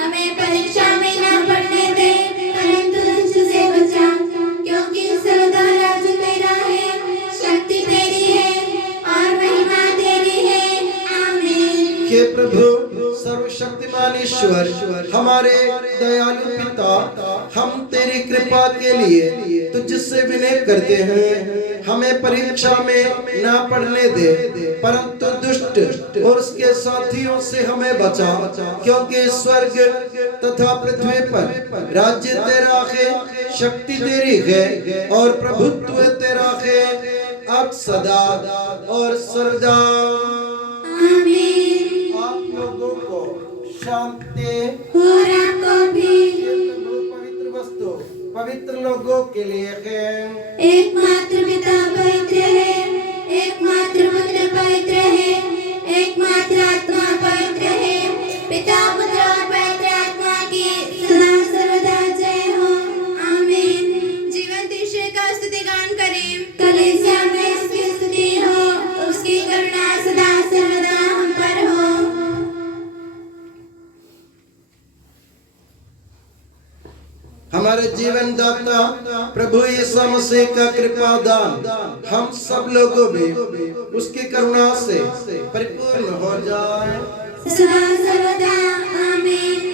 हमें परीक्षा में न पड़ने दे परंतु दुष्ट से बचा, क्योंकि सर्वदा राज्य तेरा है, शक्ति तेरी है और महिमा तेरी है। आमीन। हे प्रभु सर्वशक्तिमान ईश्वर हमारे दयालु पिता हम तेरी कृपा के लिए तुझसे विनय करते हैं। हमें परीक्षा में ना पड़ने दे परंतु दुष्ट और उसके साथियों से हमें बचा, क्योंकि स्वर्ग तथा पृथ्वी पर राज्य तेरा है, शक्ति तेरी है और प्रभुत्व तेरा है अब सदा और सर्वदा। आमीन। आप लोगों को शांति और आपको भी। पवित्र वस्तु पवित्र लोगों के लिए है। एकमात्र पिता पवित्र है, एकमात्र पुत्र पवित्र है, एकमात्र आत्मा पवित्र है। पिता पुत्र और पवित्र आत्मा की सदा सर्वदा जय हो। आमीन। जीवंत ईश्वर का स्तुति गान करें। हमारे जीवन दाता प्रभु यीशु मसीह का कृपा दान हम सब लोगों भी उसकी करुणा से परिपूर्ण हो जाए सदा सर्वदा आमीन।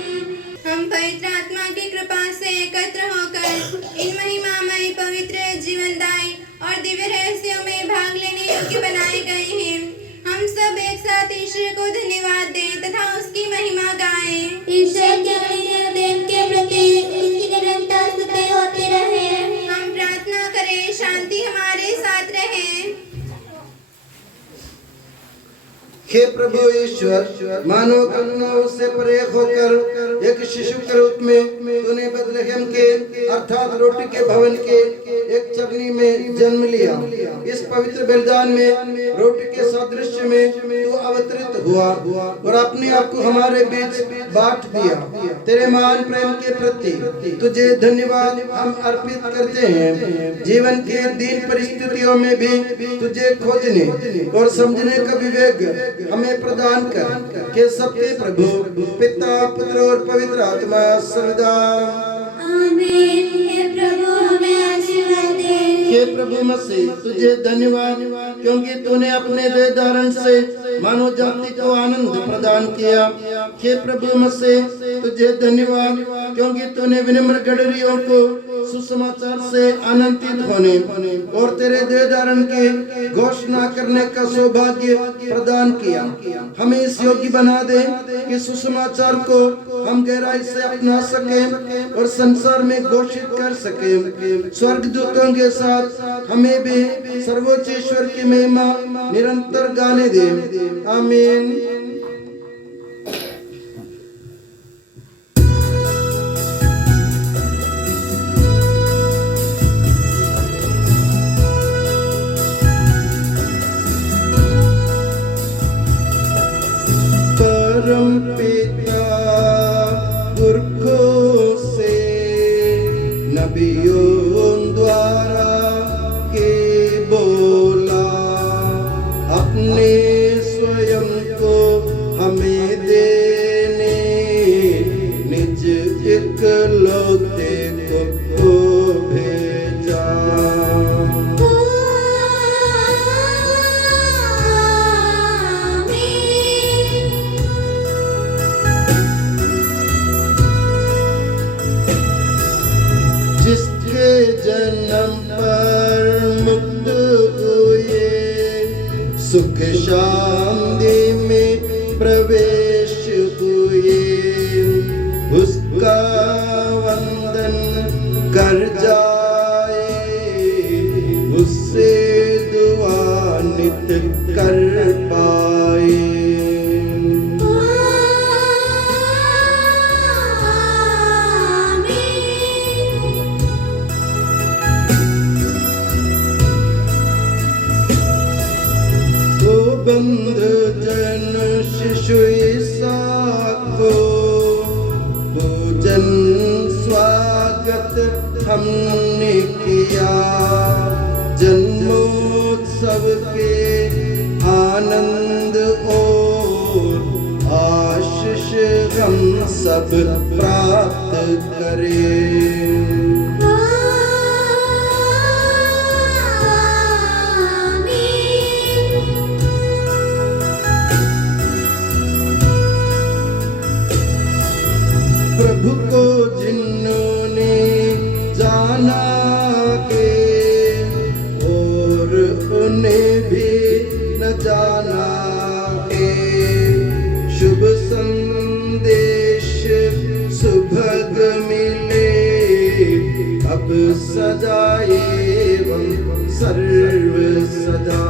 हम पवित्र आत्मा की कृपा से एकत्र होकर इन महिमामय पवित्र जीवनदायी और दिव्य रहस्यों में भाग लेने योग्य बनाए गए हैं। हम सब एक साथ ईश्वर को धन्यवाद दें तथा उसकी महिमा गाएं। ईश्वर के अनन्य प्रेम के प्रति उसकी निरंतर स्तुति होती रहे। हम प्रार्थना करें, शांति हमारे साथ रहे। हे प्रभु ईश्वर, मानव करुणाओं से परे होकर एक शिशु के रूप में तूने बेथलेहम के अर्थात रोटी के भवन के एक चगनी में जन्म लिया। इस पवित्र बलिदान में रोटी के सादृश्य में तू अवतरित हुआ और अपने आप को हमारे बीच बांट दिया। तेरे महान प्रेम के प्रति तुझे धन्यवाद हम अर्पित करते हैं। जीवन के दीन परिस्थितियों में भी तुझे खोजने और समझने का विवेक हमें प्रदान कर के सबके प्रभु पिता पुत्र और पवित्र आत्मा सर्वदा आमीन। हे प्रभु हमें आशीर्वाद दे। हे प्रभु मसीह, तुझे धन्यवाद क्योंकि तूने अपने देह धारण से मानव जाति को आनंद प्रदान किया। हे प्रभु मसीह, तुझे धन्यवाद क्योंकि तूने विनम्र गडरियों को सुसमाचार से आनंदित होने और तेरे देह धारण की घोषणा करने का सौभाग्य प्रदान किया। हमें इस योग्य बना दे कि सुसमाचार को हम गहराई से अपना सके और संसार में घोषित कर सके। स्वर्गदूतों के साथ हमें भी सर्वोच्च ईश्वर की महिमा निरंतर गाने दे। आमीन। परम पिता पुरखों से नबियों द्वारा के बोला, अपने स्वयं को हमें देने निज इकलौते को भेजा। जिसके जन्म पर मुक्त हुए सुख शांति में प्रवेश हुए, उसका वंदन कर जाए, उससे दुआ नित कर पाए। बंध जन शिशु ईसा को पूजन स्वागत हमने किया। जन्मोत्सव के आनंद और आशीष हम सब प्राप्त करें। प्रभु को जिन्होंने जाना के और उन्हें भी न जाना के, शुभ संदेश सुभग मिले अब सदा एवं सर्व सदा।